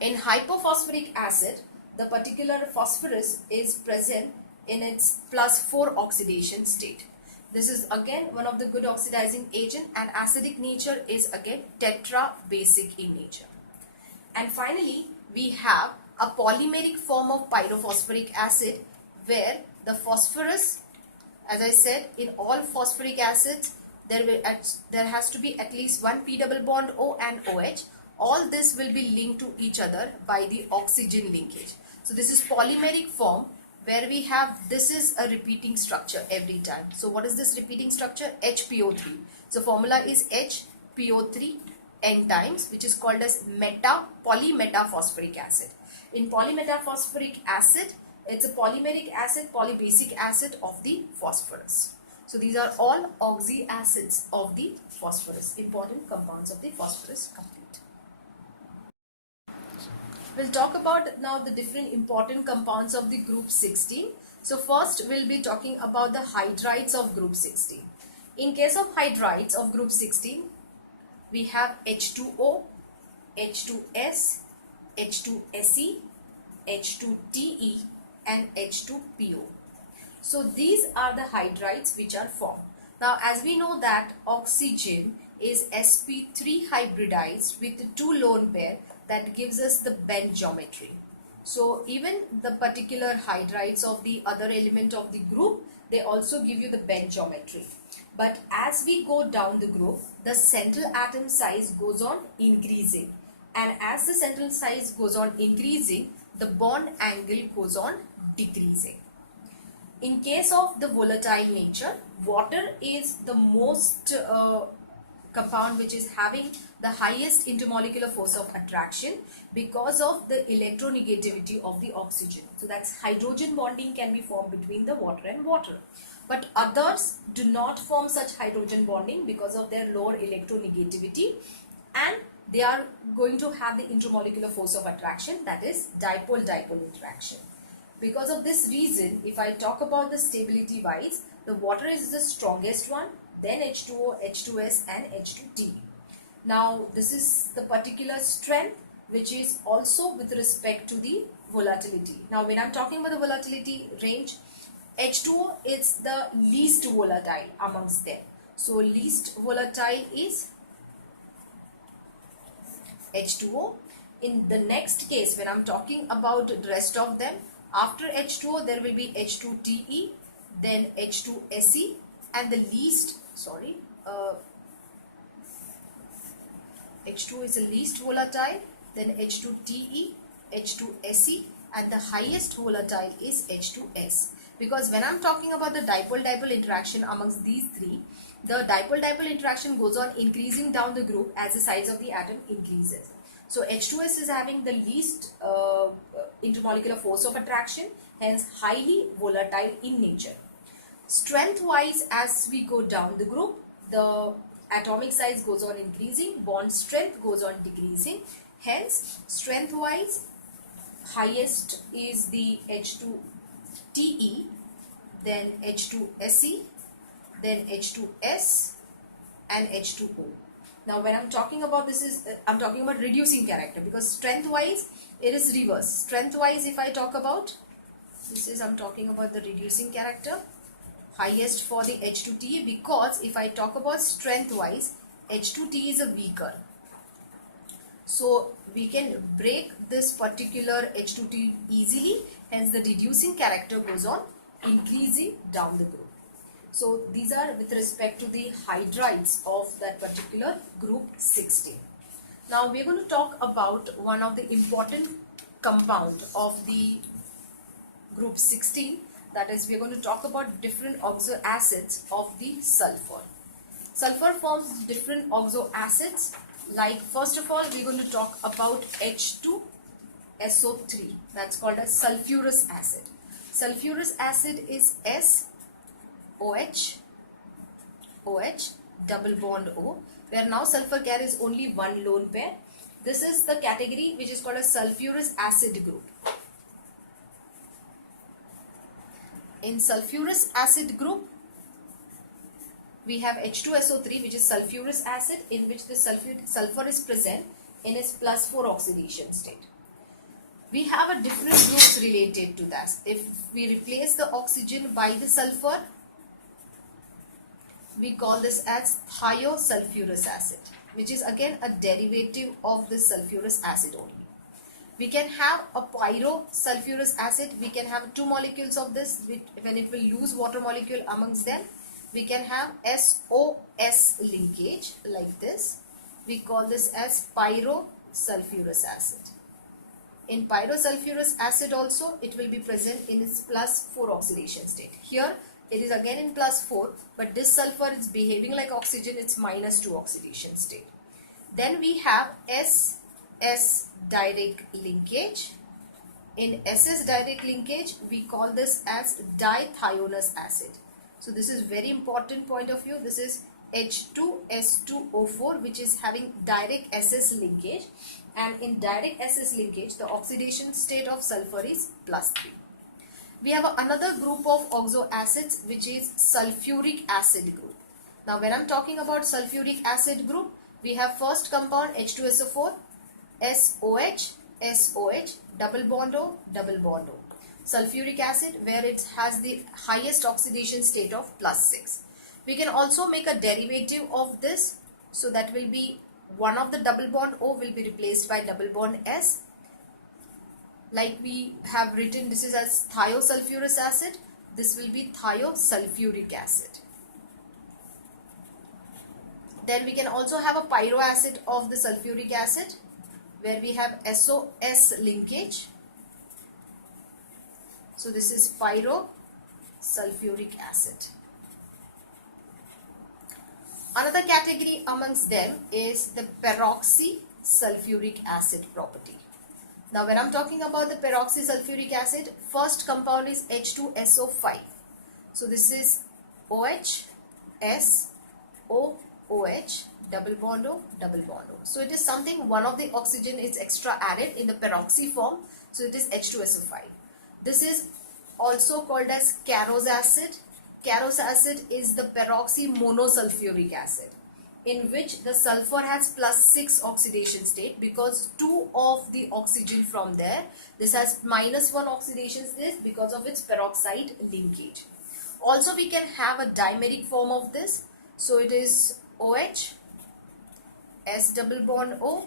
In hypophosphoric acid, the particular phosphorus is present in its +4 oxidation state. This is again one of the good oxidizing agent, and acidic nature is again tetrabasic in nature. And finally, we have a polymeric form of pyrophosphoric acid, where the phosphorus, as I said, in all phosphoric acids, there has to be at least 1 P double bond O and OH. All this will be linked to each other by the oxygen linkage. So this is polymeric form, where we have, this is a repeating structure every time. So what is this repeating structure? HPO3. So formula is HPO3 N times, which is called as polymetaphosphoric acid. In polymetaphosphoric acid, it's a polymeric acid, polybasic acid of the phosphorus. So these are all oxyacids of the phosphorus, important compounds of the phosphorus complete. We'll talk about now the different important compounds of the group 16. So first we'll be talking about the hydrides of group 16. In case of hydrides of group 16, we have H2O, H2S, H2Se, H2Te and H2PO. So these are the hydrides which are formed. Now as we know that oxygen is sp3 hybridized with two lone pair, that gives us the bend geometry. So even the particular hydrides of the other element of the group, they also give you the bend geometry. But as we go down the group, the central atom size goes on increasing. And as the central size goes on increasing, the bond angle goes on decreasing. In case of the volatile nature, water is the most compound which is having the highest intermolecular force of attraction because of the electronegativity of the oxygen. So that's hydrogen bonding can be formed between the water and water. But others do not form such hydrogen bonding because of their lower electronegativity, and they are going to have the intermolecular force of attraction, that is dipole-dipole interaction. Because of this reason, if I talk about the stability wise, the water is the strongest one, then H2O, H2S and H2Te. Now this is the particular strength which is also with respect to the volatility. Now when I'm talking about the volatility range, H2O is the least volatile amongst them. So least volatile is H2O. In the next case, when I'm talking about the rest of them, after H2O there will be H2Te, then H2Se, and the least, H2O is the least volatile, then H2Te, H2Se, and the highest volatile is H2S. Because when I'm talking about the dipole-dipole interaction amongst these three, the dipole-dipole interaction goes on increasing down the group as the size of the atom increases. So H2S is having the least intermolecular force of attraction, hence highly volatile in nature. Strength wise, as we go down the group, the atomic size goes on increasing, bond strength goes on decreasing, hence strength wise highest is the H2Te, then H2Se, then H2S and H2O. Now when I'm talking about this I'm talking about reducing character, because strength wise it is reverse. Strength wise, if I talk about I'm talking about the reducing character, highest for the H2Te, because if I talk about strength wise, H2Te is a weaker. So we can break this particular H2Te easily, hence the reducing character goes on increasing down the group. So these are with respect to the hydrides of that particular group 16. Now we are going to talk about one of the important compound of the group 16, that is we are going to talk about different oxo acids of the sulfur. Sulfur forms different oxo acids, like first of all we are going to talk about H2SO3, that's called as sulfurous acid. Sulfurous acid is SOH, OH, double bond O, where now sulfur carries only one lone pair. This is the category which is called a sulfurous acid group. In sulfurous acid group, we have H2SO3, which is sulfurous acid, in which the sulfur is present in its +4 oxidation state. We have a different groups related to that. If we replace the oxygen by the sulfur, we call this as thiosulfurous acid, which is again a derivative of the sulfurous acid only. We can have a pyrosulfurous acid. We can have two molecules of this when it will lose water molecule amongst them. We can have SOS linkage like this. We call this as pyrosulfurous acid. In pyrosulfurous acid also it will be present in its +4 oxidation state. Here it is again in +4, but this sulfur is behaving like oxygen, it's -2 oxidation state. Then we have SS direct linkage. In SS direct linkage we call this as dithionous acid. So this is very important point of view. This is H2S2O4, which is having direct SS linkage, and in direct SS linkage the oxidation state of sulfur is +3. We have another group of oxo acids, which is sulfuric acid group. Now when I'm talking about sulfuric acid group, we have first compound H2SO4, SOH, SOH, double bond O, double bond O. Sulfuric acid, where it has the highest oxidation state of +6. We can also make a derivative of this, so that will be one of the double bond O will be replaced by double bond S. Like we have written, this is as thiosulfurous acid, this will be thiosulfuric acid. Then we can also have a pyro acid of the sulfuric acid, where we have SOS linkage. So this is pyrosulfuric acid. Another category amongst them is the peroxysulfuric acid property. Now when I'm talking about the peroxysulfuric acid, first compound is H2SO5. So this is OH, S, O, OH, double bond O, double bond O. So it is something, one of the oxygen is extra added in the peroxy form. So it is H2SO5. This is also called as Carose acid. Carose acid is the peroxy monosulfuric acid, in which the sulfur has +6 oxidation state, because 2 of the oxygen from there, this has -1 oxidation state because of its peroxide linkage. Also we can have a dimeric form of this. So it is OH, S double bond O.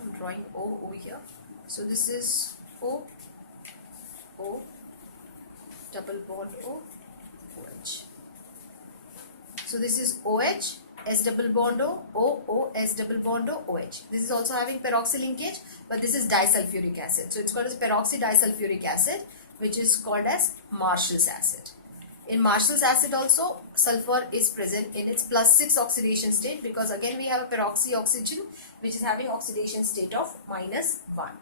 I'm drawing O over here. So this is O, O, double bond O, OH. So this is OH, S double bond O, O, O, S double bond O, OH. This is also having peroxy linkage, but this is disulfuric acid. So it's called as peroxy disulfuric acid, which is called as Marshall's acid. In Marshall's acid also, sulfur is present in its +6 oxidation state, because again we have a peroxy oxygen which is having oxidation state of -1.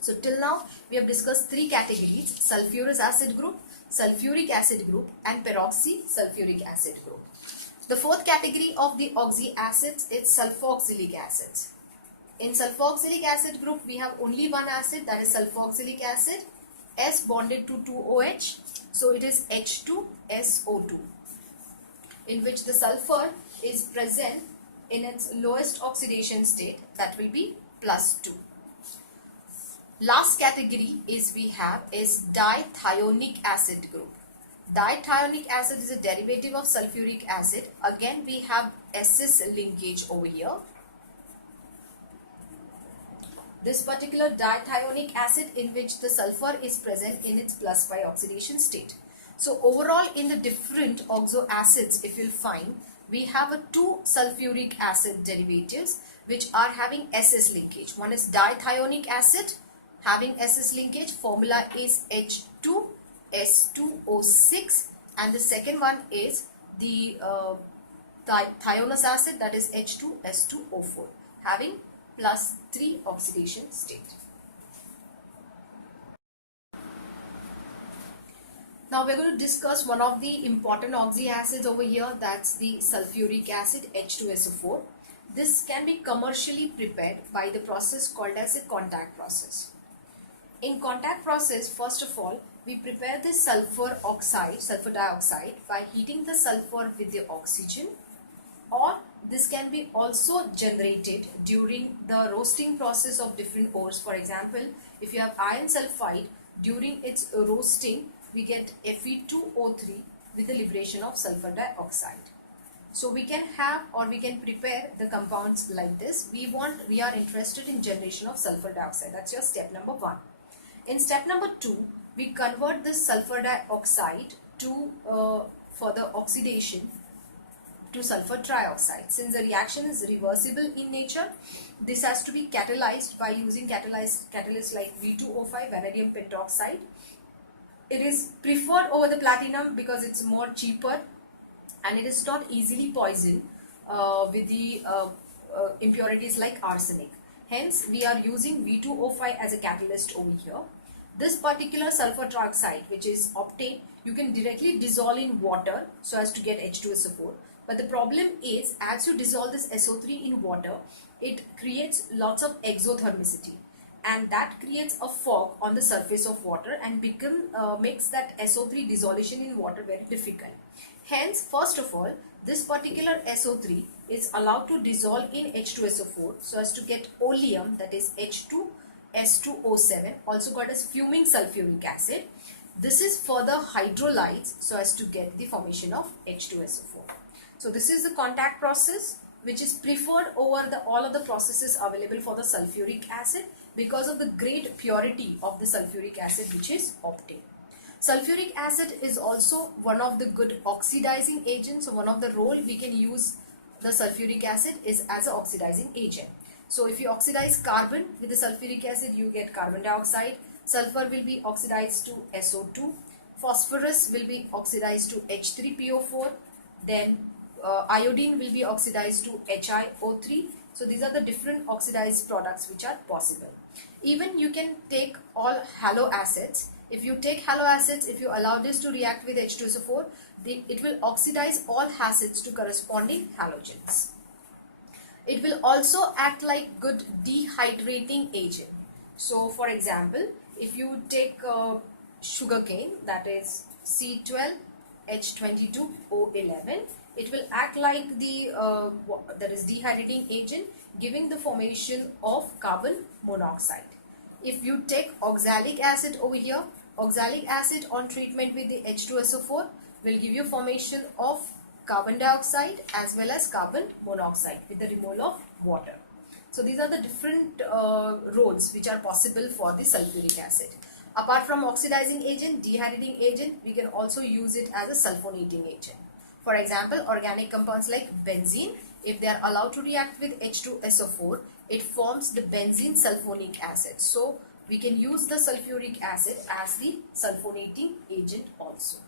So till now we have discussed 3 categories: sulfurous acid group, sulfuric acid group, and peroxysulfuric acid group. The 4th category of the oxy acids is sulfoxylic acids. In sulfoxylic acid group we have only one acid, that is sulfoxylic acid, S bonded to 2OH. So it is H2SO2, in which the sulfur is present in its lowest oxidation state, that will be +2. Last category is dithionic acid group. Dithionic acid is a derivative of sulfuric acid. Again we have SS linkage over here. This particular dithionic acid, in which the sulfur is present in its +5 oxidation state. So overall in the different oxo acids, if you'll find, we have a 2 sulfuric acid derivatives which are having SS linkage. One is dithionic acid having SS linkage, formula is H2S2O6, and the second one is the thionous acid, that is H2S2O4, having +3 oxidation state. Now we're going to discuss one of the important oxy acids over here, that's the sulfuric acid H2SO4. This can be commercially prepared by the process called as a contact process. In contact process, first of all, we prepare the sulfur dioxide by heating the sulfur with the oxygen, or this can be also generated during the roasting process of different ores. For example, if you have iron sulfide, during its roasting we get Fe2O3 with the liberation of sulfur dioxide. So we can have, or we can prepare the compounds like this. We are interested in generation of sulfur dioxide. That's your step number 1. In step number 2, we convert this sulfur dioxide to further oxidation to sulfur trioxide. Since the reaction is reversible in nature, this has to be catalyzed by using catalysts like V2O5, vanadium pentoxide. It is preferred over the platinum because it's more cheaper and it is not easily poisoned with the impurities like arsenic. Hence, we are using V2O5 as a catalyst over here. This particular sulfur trioxide, which is octane, you can directly dissolve in water so as to get H2SO4. But the problem is, as you dissolve this SO3 in water, it creates lots of exothermicity, and that creates a fog on the surface of water and makes that SO3 dissolution in water very difficult. Hence, first of all, this particular SO3 is allowed to dissolve in H2SO4 so as to get oleum, that is H2S2O7, also called as fuming sulfuric acid. This is further hydrolyzed so as to get the formation of H2SO4. So this is the contact process which is preferred over all of the processes available for the sulfuric acid because of the great purity of the sulfuric acid, which is octane. Sulfuric acid is also one of the good oxidizing agents. So one of the role we can use the sulfuric acid is as an oxidizing agent. So if you oxidize carbon with the sulfuric acid, you get carbon dioxide. Sulfur will be oxidized to SO2. Phosphorus will be oxidized to H3PO4. Then iodine will be oxidized to HiO3. So these are the different oxidized products which are possible. Even you can take all halo acids. If you take halo acids, if you allow this to react with H2SO4, it will oxidize all acids to corresponding halogens. It will also act like good dehydrating agent. So for example, if you take sugarcane, that is C12H22O11, it will act like the that is dehydrating agent, giving the formation of carbon monoxide. If you take oxalic acid over here, oxalic acid on treatment with the H2SO4 will give you formation of carbon dioxide as well as carbon monoxide with the removal of water. So these are the different roles which are possible for the sulfuric acid. Apart from oxidizing agent, dehydrating agent, we can also use it as a sulfonating agent. For example, organic compounds like benzene, if they are allowed to react with H2SO4, it forms the benzene sulfonic acid. So we can use the sulfuric acid as the sulfonating agent also.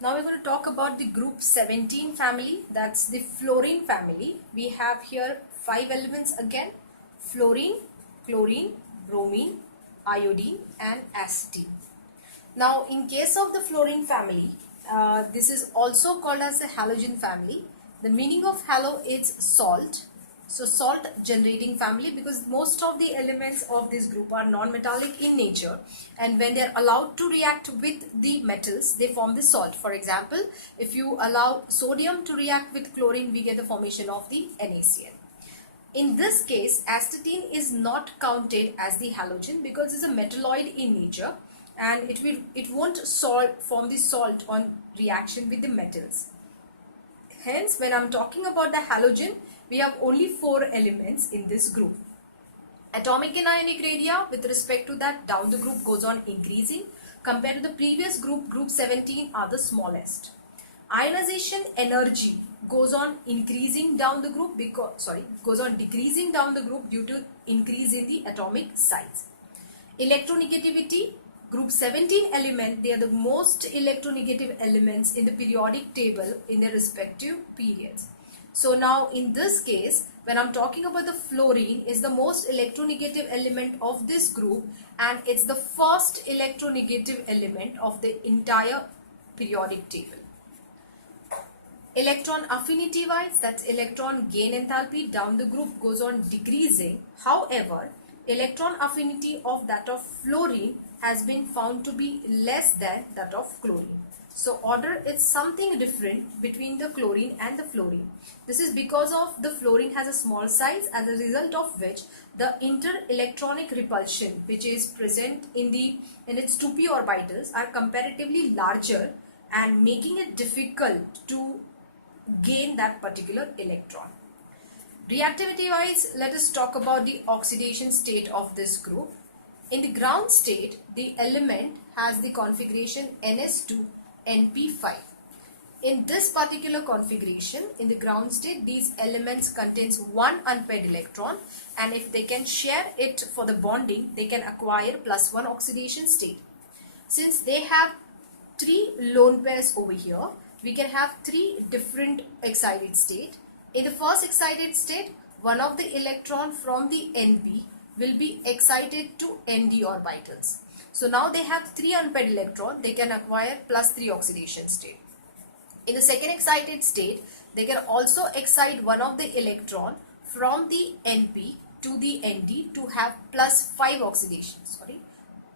Now we're going to talk about the group 17 family, that's the fluorine family. We have here 5 elements again: fluorine, chlorine, bromine, iodine and acetine. Now in case of the fluorine family, this is also called as the halogen family. The meaning of halo is salt. So salt generating family, because most of the elements of this group are non-metallic in nature, and when they are allowed to react with the metals, they form the salt. For example, if you allow sodium to react with chlorine, we get the formation of the NaCl. In this case, astatine is not counted as the halogen because it's a metalloid in nature, and it won't form the salt on reaction with the metals. Hence, when I'm talking about the halogen, we have only 4 elements in this group. Atomic and ionic radii, with respect to that, down the group goes on increasing. Compared to the previous group, group 17 are the smallest. Ionization energy goes on increasing down the group goes on decreasing down the group due to increase in the atomic size. Electronegativity, group 17 element, they are the most electronegative elements in the periodic table in their respective periods. So now in this case, when I'm talking about the fluorine, is the most electronegative element of this group, and it's the first electronegative element of the entire periodic table. Electron affinity wise, that's electron gain enthalpy, down the group goes on decreasing. However, electron affinity of that of fluorine has been found to be less than that of chlorine. So order is something different between the chlorine and the fluorine. This is because of the fluorine has a small size, as a result of which the inter-electronic repulsion which is present in its 2p orbitals are comparatively larger, and making it difficult to gain that particular electron. Reactivity wise, let us talk about the oxidation state of this group. In the ground state, the element has the configuration Ns2Np5. In this particular configuration, in the ground state, these elements contains one unpaired electron, and if they can share it for the bonding, they can acquire +1 oxidation state. Since they have 3 lone pairs over here, we can have 3 different excited state. In the first excited state, one of the electron from the NP will be excited to ND orbitals. So now they have 3 unpaired electrons, they can acquire +3 oxidation state. In the second excited state, they can also excite one of the electron from the NP to the ND to have +5 oxidation,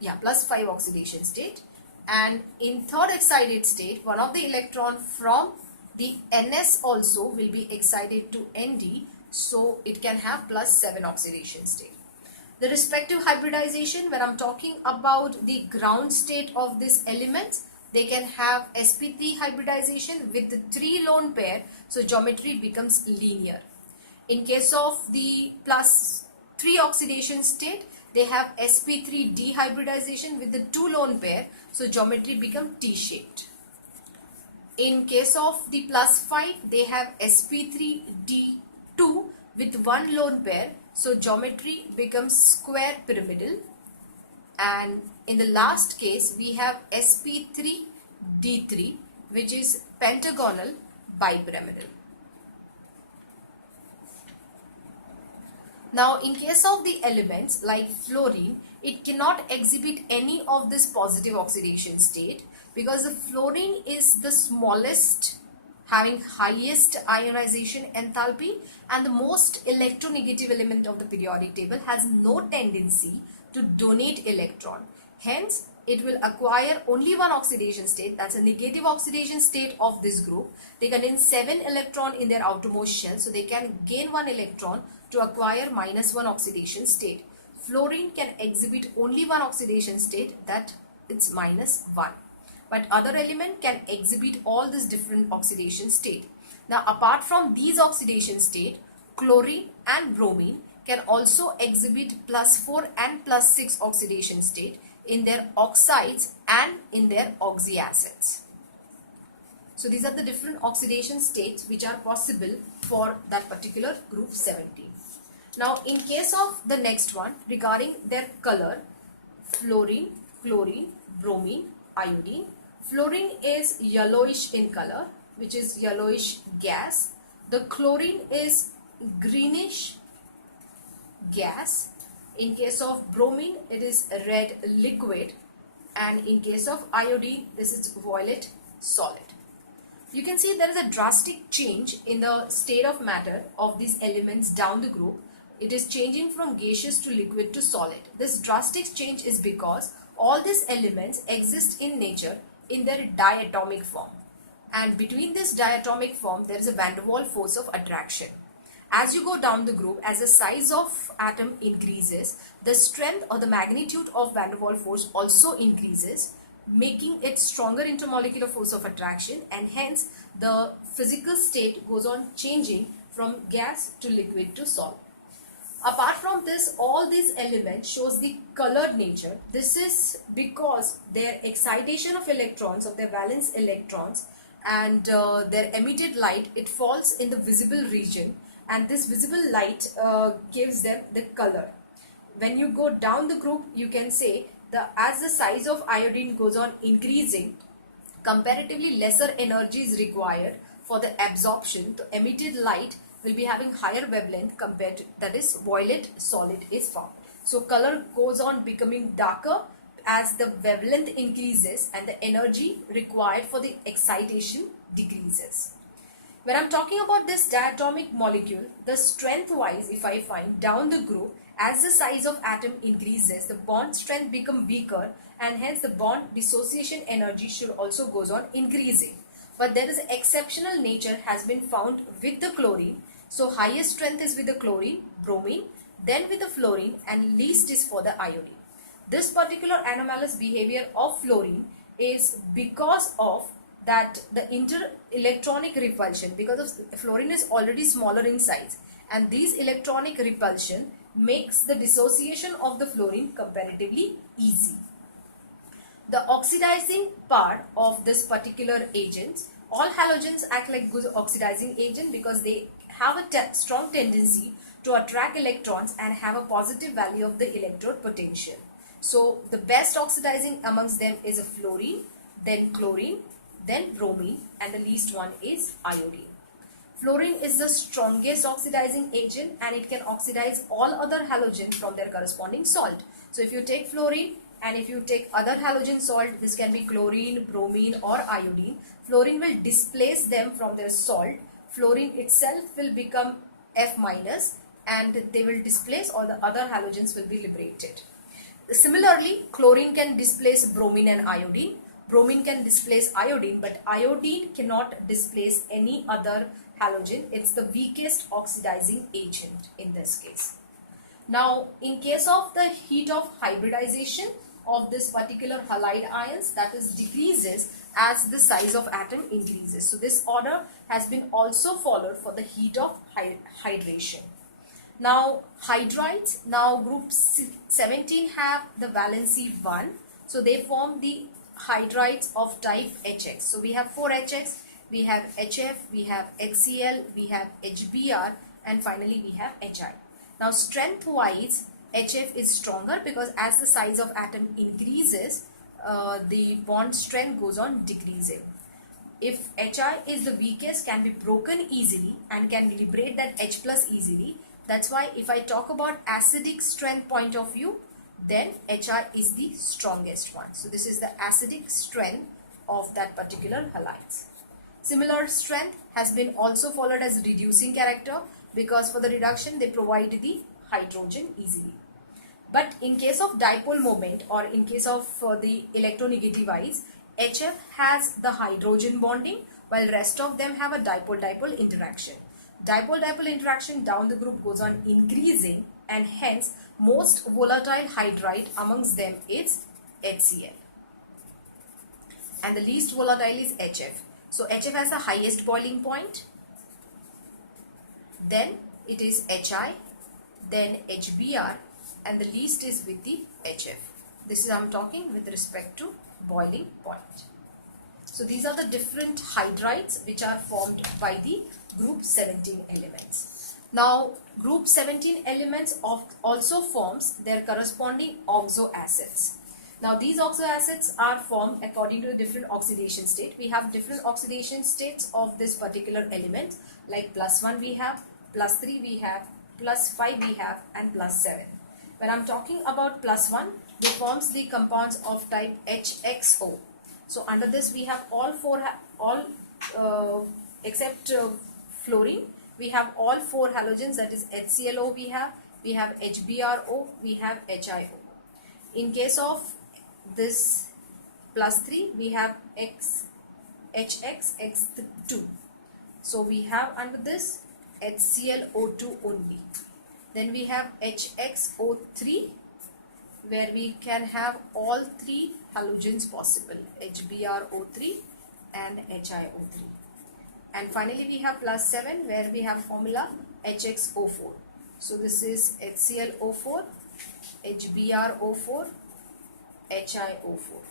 +5 oxidation state. And in third excited state, one of the electron from the NS also will be excited to ND, so it can have +7 oxidation state. The respective hybridization, when I'm talking about the ground state of these elements, they can have sp3 hybridization with the 3 lone pair, so geometry becomes linear. In case of the +3 oxidation state, they have sp3d hybridization with the 2 lone pair, so geometry becomes T-shaped. In case of the +5, they have sp3d2 with 1 lone pair, so geometry becomes square pyramidal. And in the last case, we have sp3d3, which is pentagonal bipyramidal. Now, in case of the elements like fluorine, it cannot exhibit any of this positive oxidation state because the fluorine is the smallest, having highest ionization enthalpy, and the most electronegative element of the periodic table, has no tendency to donate electron. Hence, it will acquire only one oxidation state, that's a negative oxidation state of this group. They contain 7 electrons in their outermost shell, so they can gain 1 electron to acquire -1 oxidation state. Fluorine can exhibit only one oxidation state, that it's -1. But other element can exhibit all these different oxidation state. Now, apart from these oxidation state, chlorine and bromine can also exhibit +4 and +6 oxidation state in their oxides and in their oxyacids. So these are the different oxidation states which are possible for that particular group 17. Now, in case of the next one, regarding their color, fluorine, chlorine, bromine, iodine. Fluorine is yellowish in color, which is yellowish gas. The chlorine is greenish gas. In case of bromine, it is red liquid. And in case of iodine, this is violet solid. You can see there is a drastic change in the state of matter of these elements down the group. It is changing from gaseous to liquid to solid. This drastic change is because all these elements exist in nature in their diatomic form. And between this diatomic form, there is a van der Waals force of attraction. As you go down the group, as the size of atom increases, the strength or the magnitude of van der Waals force also increases, making it stronger intermolecular force of attraction, and hence the physical state goes on changing from gas to liquid to solid. Apart from this, all these elements shows the colored nature. This is because their excitation of electrons, of their valence electrons, and their emitted light, it falls in the visible region, and this visible light gives them the color. When you go down the group, you can say as the size of iodine goes on increasing, comparatively lesser energy is required for the absorption. The emitted light will be having higher wavelength compared to, that is, violet solid is formed. So color goes on becoming darker as the wavelength increases and the energy required for the excitation decreases. When I'm talking about this diatomic molecule, the strength wise, if I find down the group, as the size of atom increases, the bond strength become weaker, and hence the bond dissociation energy should also goes on increasing. But there is exceptional nature has been found with the chlorine. So highest strength is with the chlorine, bromine, then with the fluorine, and least is for the iodine. This particular anomalous behavior of fluorine is because of that the inter-electronic repulsion, because of fluorine is already smaller in size, and these electronic repulsion makes the dissociation of the fluorine comparatively easy. The oxidizing part of this particular agent, all halogens act like good oxidizing agent because they have a strong tendency to attract electrons and have a positive value of the electrode potential. So the best oxidizing amongst them is a fluorine, then chlorine, then bromine, and the least one is iodine. Fluorine is the strongest oxidizing agent and it can oxidize all other halogens from their corresponding salt. So if you take fluorine and if you take other halogen salt, this can be chlorine, bromine or iodine, fluorine will displace them from their salt. Fluorine itself will become F minus and they will displace, all the other halogens will be liberated. Similarly, chlorine can displace bromine and iodine. Bromine can displace iodine, but iodine cannot displace any other halogen. It's the weakest oxidizing agent in this case. Now, in case of the heat of hybridization of this particular halide ions, that is decreases as the size of atom increases. So this order has been also followed for the heat of hydration. Now hydrides, now group 17 have the valency 1. So they form the hydrides of type HX. So we have 4 HX, we have HF, we have HCl, we have HBr and finally we have HI. Now strength wise HF is stronger because as the size of atom increases the bond strength goes on decreasing. If HI is the weakest, can be broken easily and can liberate that H plus easily. That's why if I talk about acidic strength point of view, then HI is the strongest one. So this is the acidic strength of that particular halides. Similar strength has been also followed as reducing character because for the reduction they provide the hydrogen easily. But in case of dipole moment or in case of the electronegative ions, HF has the hydrogen bonding while rest of them have a dipole-dipole interaction. Dipole-dipole interaction down the group goes on increasing and hence most volatile hydride amongst them is HCl. And the least volatile is HF. So HF has the highest boiling point, then it is HI, then HBr and the least is with the HF. This is I'm talking with respect to boiling point. So these are the different hydrides which are formed by the group 17 elements. Now group 17 elements also forms their corresponding oxo acids. Now these oxo acids are formed according to the different oxidation state. We have different oxidation states of this particular element, like +1 we have, +3 we have, +5 we have and +7. When I'm talking about +1, they forms the compounds of type HXO. So under this we have except fluorine, we have all 4 halogens, that is HClO we have HBrO, we have HIO. In case of this +3 we have HXX2. So we have under this HClO2 only. Then we have HXO3 where we can have all 3 halogens possible, HBrO3 and HIO3. And finally we have +7 where we have formula HXO4. So this is HClO4, HBrO4, HIO4.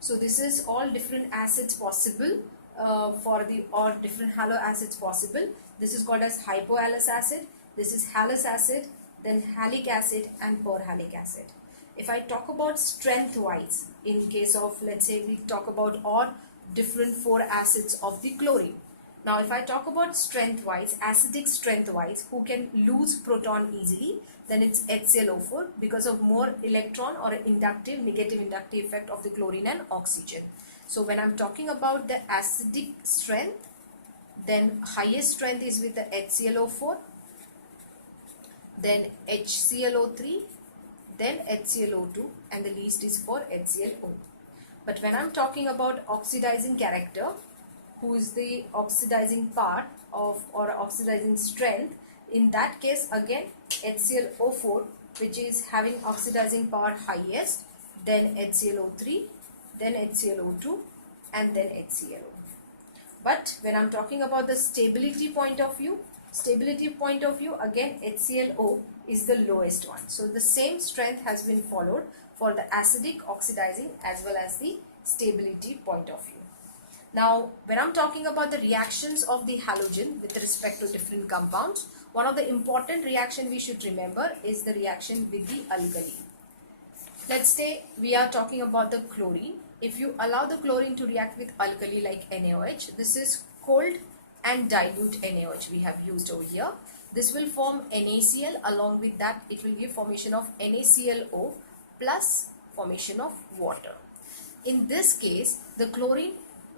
So this is all different acids possible or different halo acids possible. This is called as hypohalous acid, this is halous acid, then halic acid and perhalic acid. If I talk about strength wise, in case of, let's say we talk about all different 4 acids of the chlorine. Now if I talk about strength wise, acidic strength wise, who can lose proton easily, then it's HClO4 because of more electron or inductive, negative inductive effect of the chlorine and oxygen. So when I'm talking about the acidic strength, then highest strength is with the HClO4, then HClO3, then HClO2 and the least is for HClO. But when I'm talking about oxidizing character, who is the oxidizing part of or oxidizing strength, in that case again HClO4 which is having oxidizing power highest, then HClO3, then HClO2 and then HClO. But when I'm talking about the stability point of view again HClO is the lowest one. So the same strength has been followed for the acidic, oxidizing as well as the stability point of view. Now when I'm talking about the reactions of the halogen with respect to different compounds, one of the important reaction we should remember is the reaction with the alkali. Let's say we are talking about the chlorine. If you allow the chlorine to react with alkali like NaOH, this is cold and dilute NaOH we have used over here. This will form NaCl. Along with that, it will give formation of NaClO plus formation of water. In this case, the chlorine,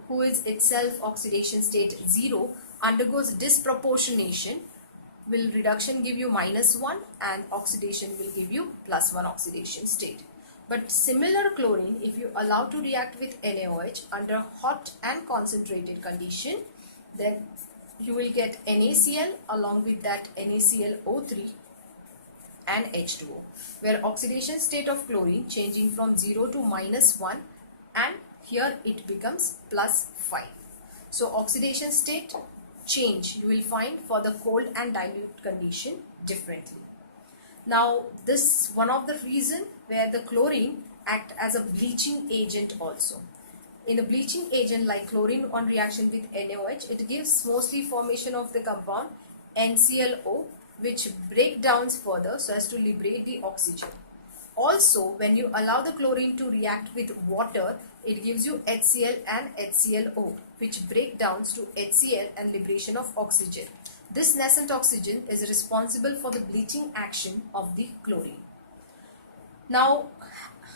who is itself oxidation state 0, undergoes disproportionation. Will reduction give you -1 and oxidation will give you +1 oxidation state. But similar chlorine, if you allow to react with NaOH under hot and concentrated condition, then you will get NaCl, along with that NaClO3 and H2O, where oxidation state of chlorine changing from 0 to -1, and here it becomes +5. So oxidation state change you will find for the cold and dilute condition differently. Now this is one of the reason where the chlorine act as a bleaching agent also. In a bleaching agent like chlorine on reaction with NaOH, it gives mostly formation of the compound NClO, which break down further so as to liberate the oxygen. Also, when you allow the chlorine to react with water, it gives you HCl and HClO, which break down to HCl and liberation of oxygen. This nascent oxygen is responsible for the bleaching action of the chlorine. Now,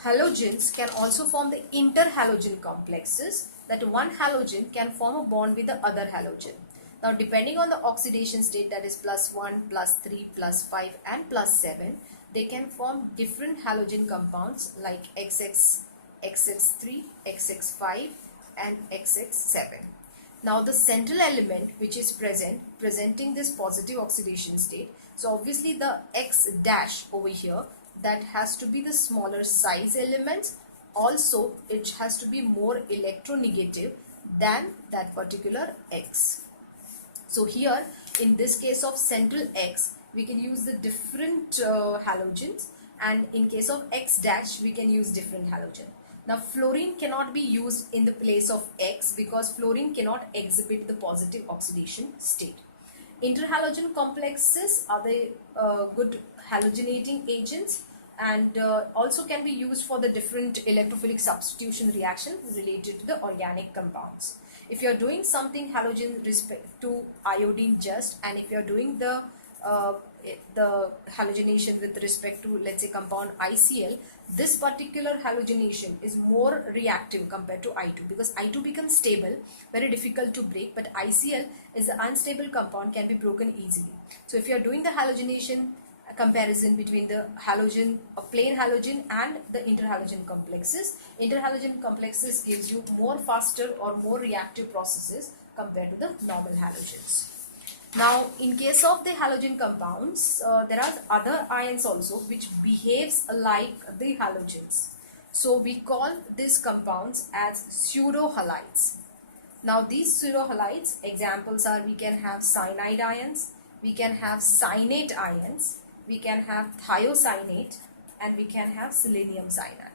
halogens can also form the interhalogen complexes, that one halogen can form a bond with the other halogen. Now, depending on the oxidation state, that is +1, +3, +5 and +7, they can form different halogen compounds like XX, XX3, XX5 and XX7. Now the central element which is presenting this positive oxidation state, so obviously the X dash over here, that has to be the smaller size elements. Also it has to be more electronegative than that particular X. So here in this case of central X, we can use the different halogens, and in case of X dash we can use different halogen. Now fluorine cannot be used in the place of X because fluorine cannot exhibit the positive oxidation state. Interhalogen complexes are the good halogenating agents, and also can be used for the different electrophilic substitution reaction related to the organic compounds. If you are doing something halogen respect to iodine just, and if you are doing the halogenation with respect to, let's say, compound ICl, this particular halogenation is more reactive compared to I2, because I2 becomes stable, very difficult to break, but ICl is an unstable compound, can be broken easily. So if you are doing the halogenation comparison between the halogen, a plain halogen, and the interhalogen complexes gives you more faster or more reactive processes compared to the normal halogens. Now in case of the halogen compounds, there are other ions also which behaves like the halogens. So we call these compounds as pseudo-halides. Now these pseudo-halides, examples are, we can have cyanide ions, we can have cyanate ions, we can have thiocyanate, and we can have selenium cyanide.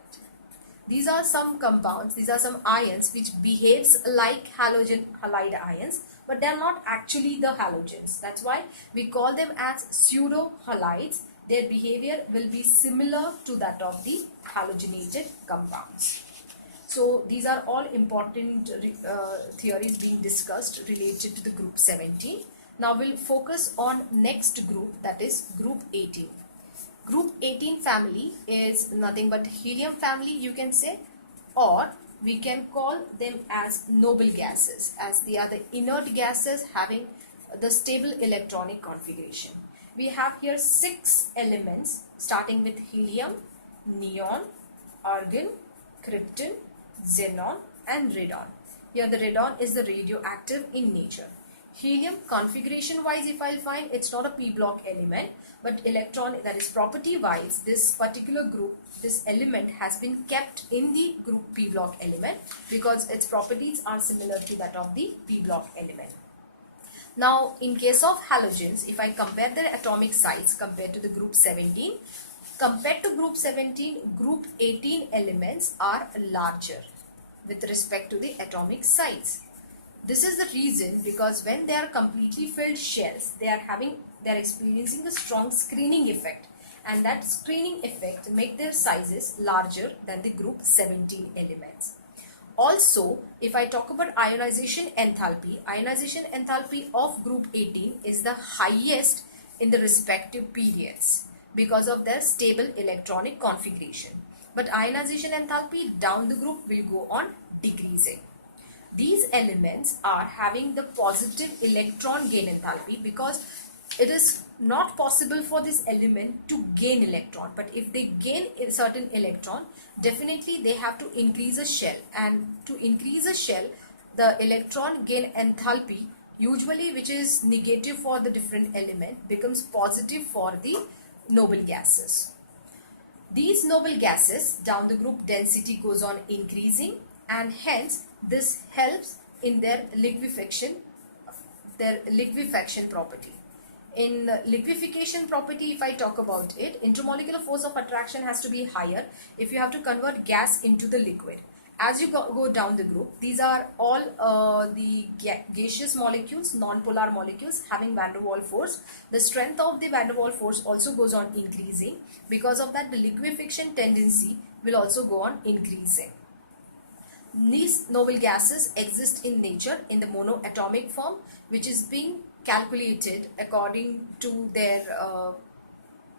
These are some compounds, these are some ions which behaves like halogen halide ions, but they are not actually the halogens. That's why we call them as pseudo-halides. Their behavior will be similar to that of the halogenated compounds. So these are all important theories being discussed related to the group 17. Now we'll focus on next group, that is group 18. Group 18 family is nothing but helium family, you can say, or we can call them as noble gases, as they are the inert gases having the stable electronic configuration. We have here 6 elements starting with helium, neon, argon, krypton, xenon and radon. Here the radon is the radioactive in nature. Helium, configuration wise, if I'll find, it's not a p block element, but electron, that is property wise, this particular group, this element has been kept in the group p block element because its properties are similar to that of the p block element. Now in case of halogens, if I compare their atomic size compared to the group 17, compared to group 17, group 18 elements are larger with respect to the atomic size. This is the reason because when they are completely filled shells, they are experiencing the strong screening effect, and that screening effect make their sizes larger than the group 17 elements. Also, if I talk about ionization enthalpy of group 18 is the highest in the respective periods because of their stable electronic configuration. But ionization enthalpy down the group will go on decreasing. These elements are having the positive electron gain enthalpy because it is not possible for this element to gain electron, but if they gain a certain electron, definitely they have to increase a shell, and to increase a shell, the electron gain enthalpy, usually which is negative for the different element, becomes positive for the noble gases. These noble gases down the group density goes on increasing, and hence this helps in their liquefaction property. In liquefaction property, if I talk about it, intermolecular force of attraction has to be higher if you have to convert gas into the liquid. As you go down the group, these are all the gaseous molecules, non-polar molecules having van der Waals force. The strength of the van der Waals force also goes on increasing. Because of that, the liquefaction tendency will also go on increasing. These noble gases exist in nature in the monoatomic form, which is being calculated according to their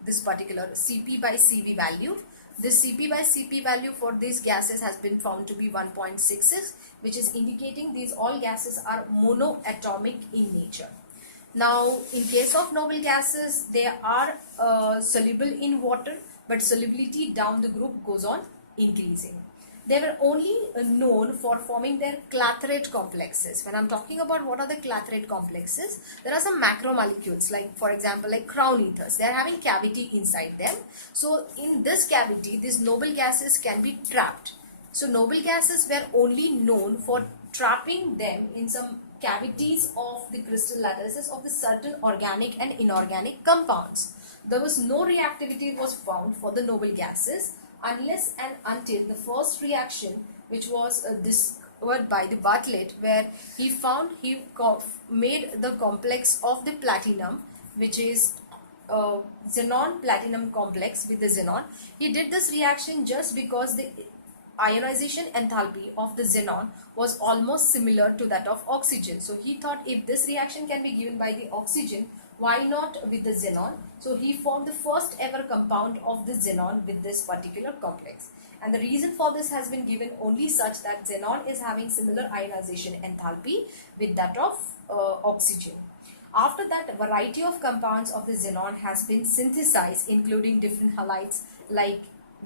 this particular Cp by Cv value. This Cp by Cp value for these gases has been found to be 1.66, which is indicating these all gases are monoatomic in nature. Now, in case of noble gases, they are soluble in water, but solubility down the group goes on increasing. They were only known for forming their clathrate complexes. When I'm talking about what are the clathrate complexes, there are some macromolecules, like for example, like crown ethers. They are having cavity inside them. So in this cavity, these noble gases can be trapped. So noble gases were only known for trapping them in some cavities of the crystal lattices of the certain organic and inorganic compounds. There was no reactivity was found for the noble gases unless and until the first reaction, which was discovered by the Bartlett, where he made the complex of the platinum, which is xenon platinum complex with the xenon. He did this reaction just because the ionization enthalpy of the xenon was almost similar to that of oxygen. So he thought, if this reaction can be given by the oxygen, why not with the xenon? So he formed the first ever compound of the xenon with this particular complex. And the reason for this has been given only such that xenon is having similar ionization enthalpy with that of oxygen. After that, a variety of compounds of the xenon has been synthesized, including different halides like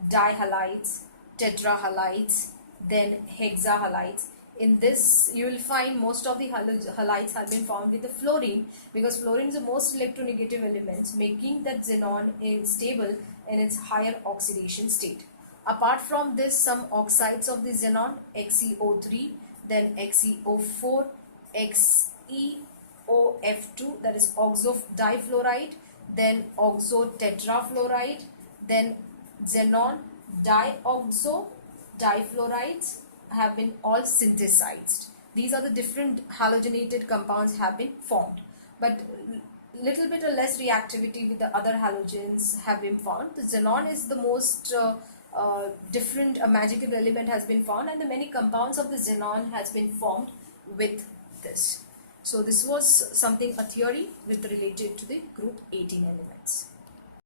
dihalides, tetrahalides, then hexahalides. In this, you will find most of the halides have been found with the fluorine, because fluorine is the most electronegative element, making that xenon stable in its higher oxidation state. Apart from this, some oxides of the xenon, XeO3, then XeO4, XeOF2, that is oxo difluoride, then oxo tetrafluoride, then xenon dioxo difluorides have been all synthesized. These are the different halogenated compounds have been formed, but little bit or less reactivity with the other halogens have been found. The xenon is the most different magical element has been found, and the many compounds of the xenon has been formed with this. So this was something, a theory with related to the group 18 elements.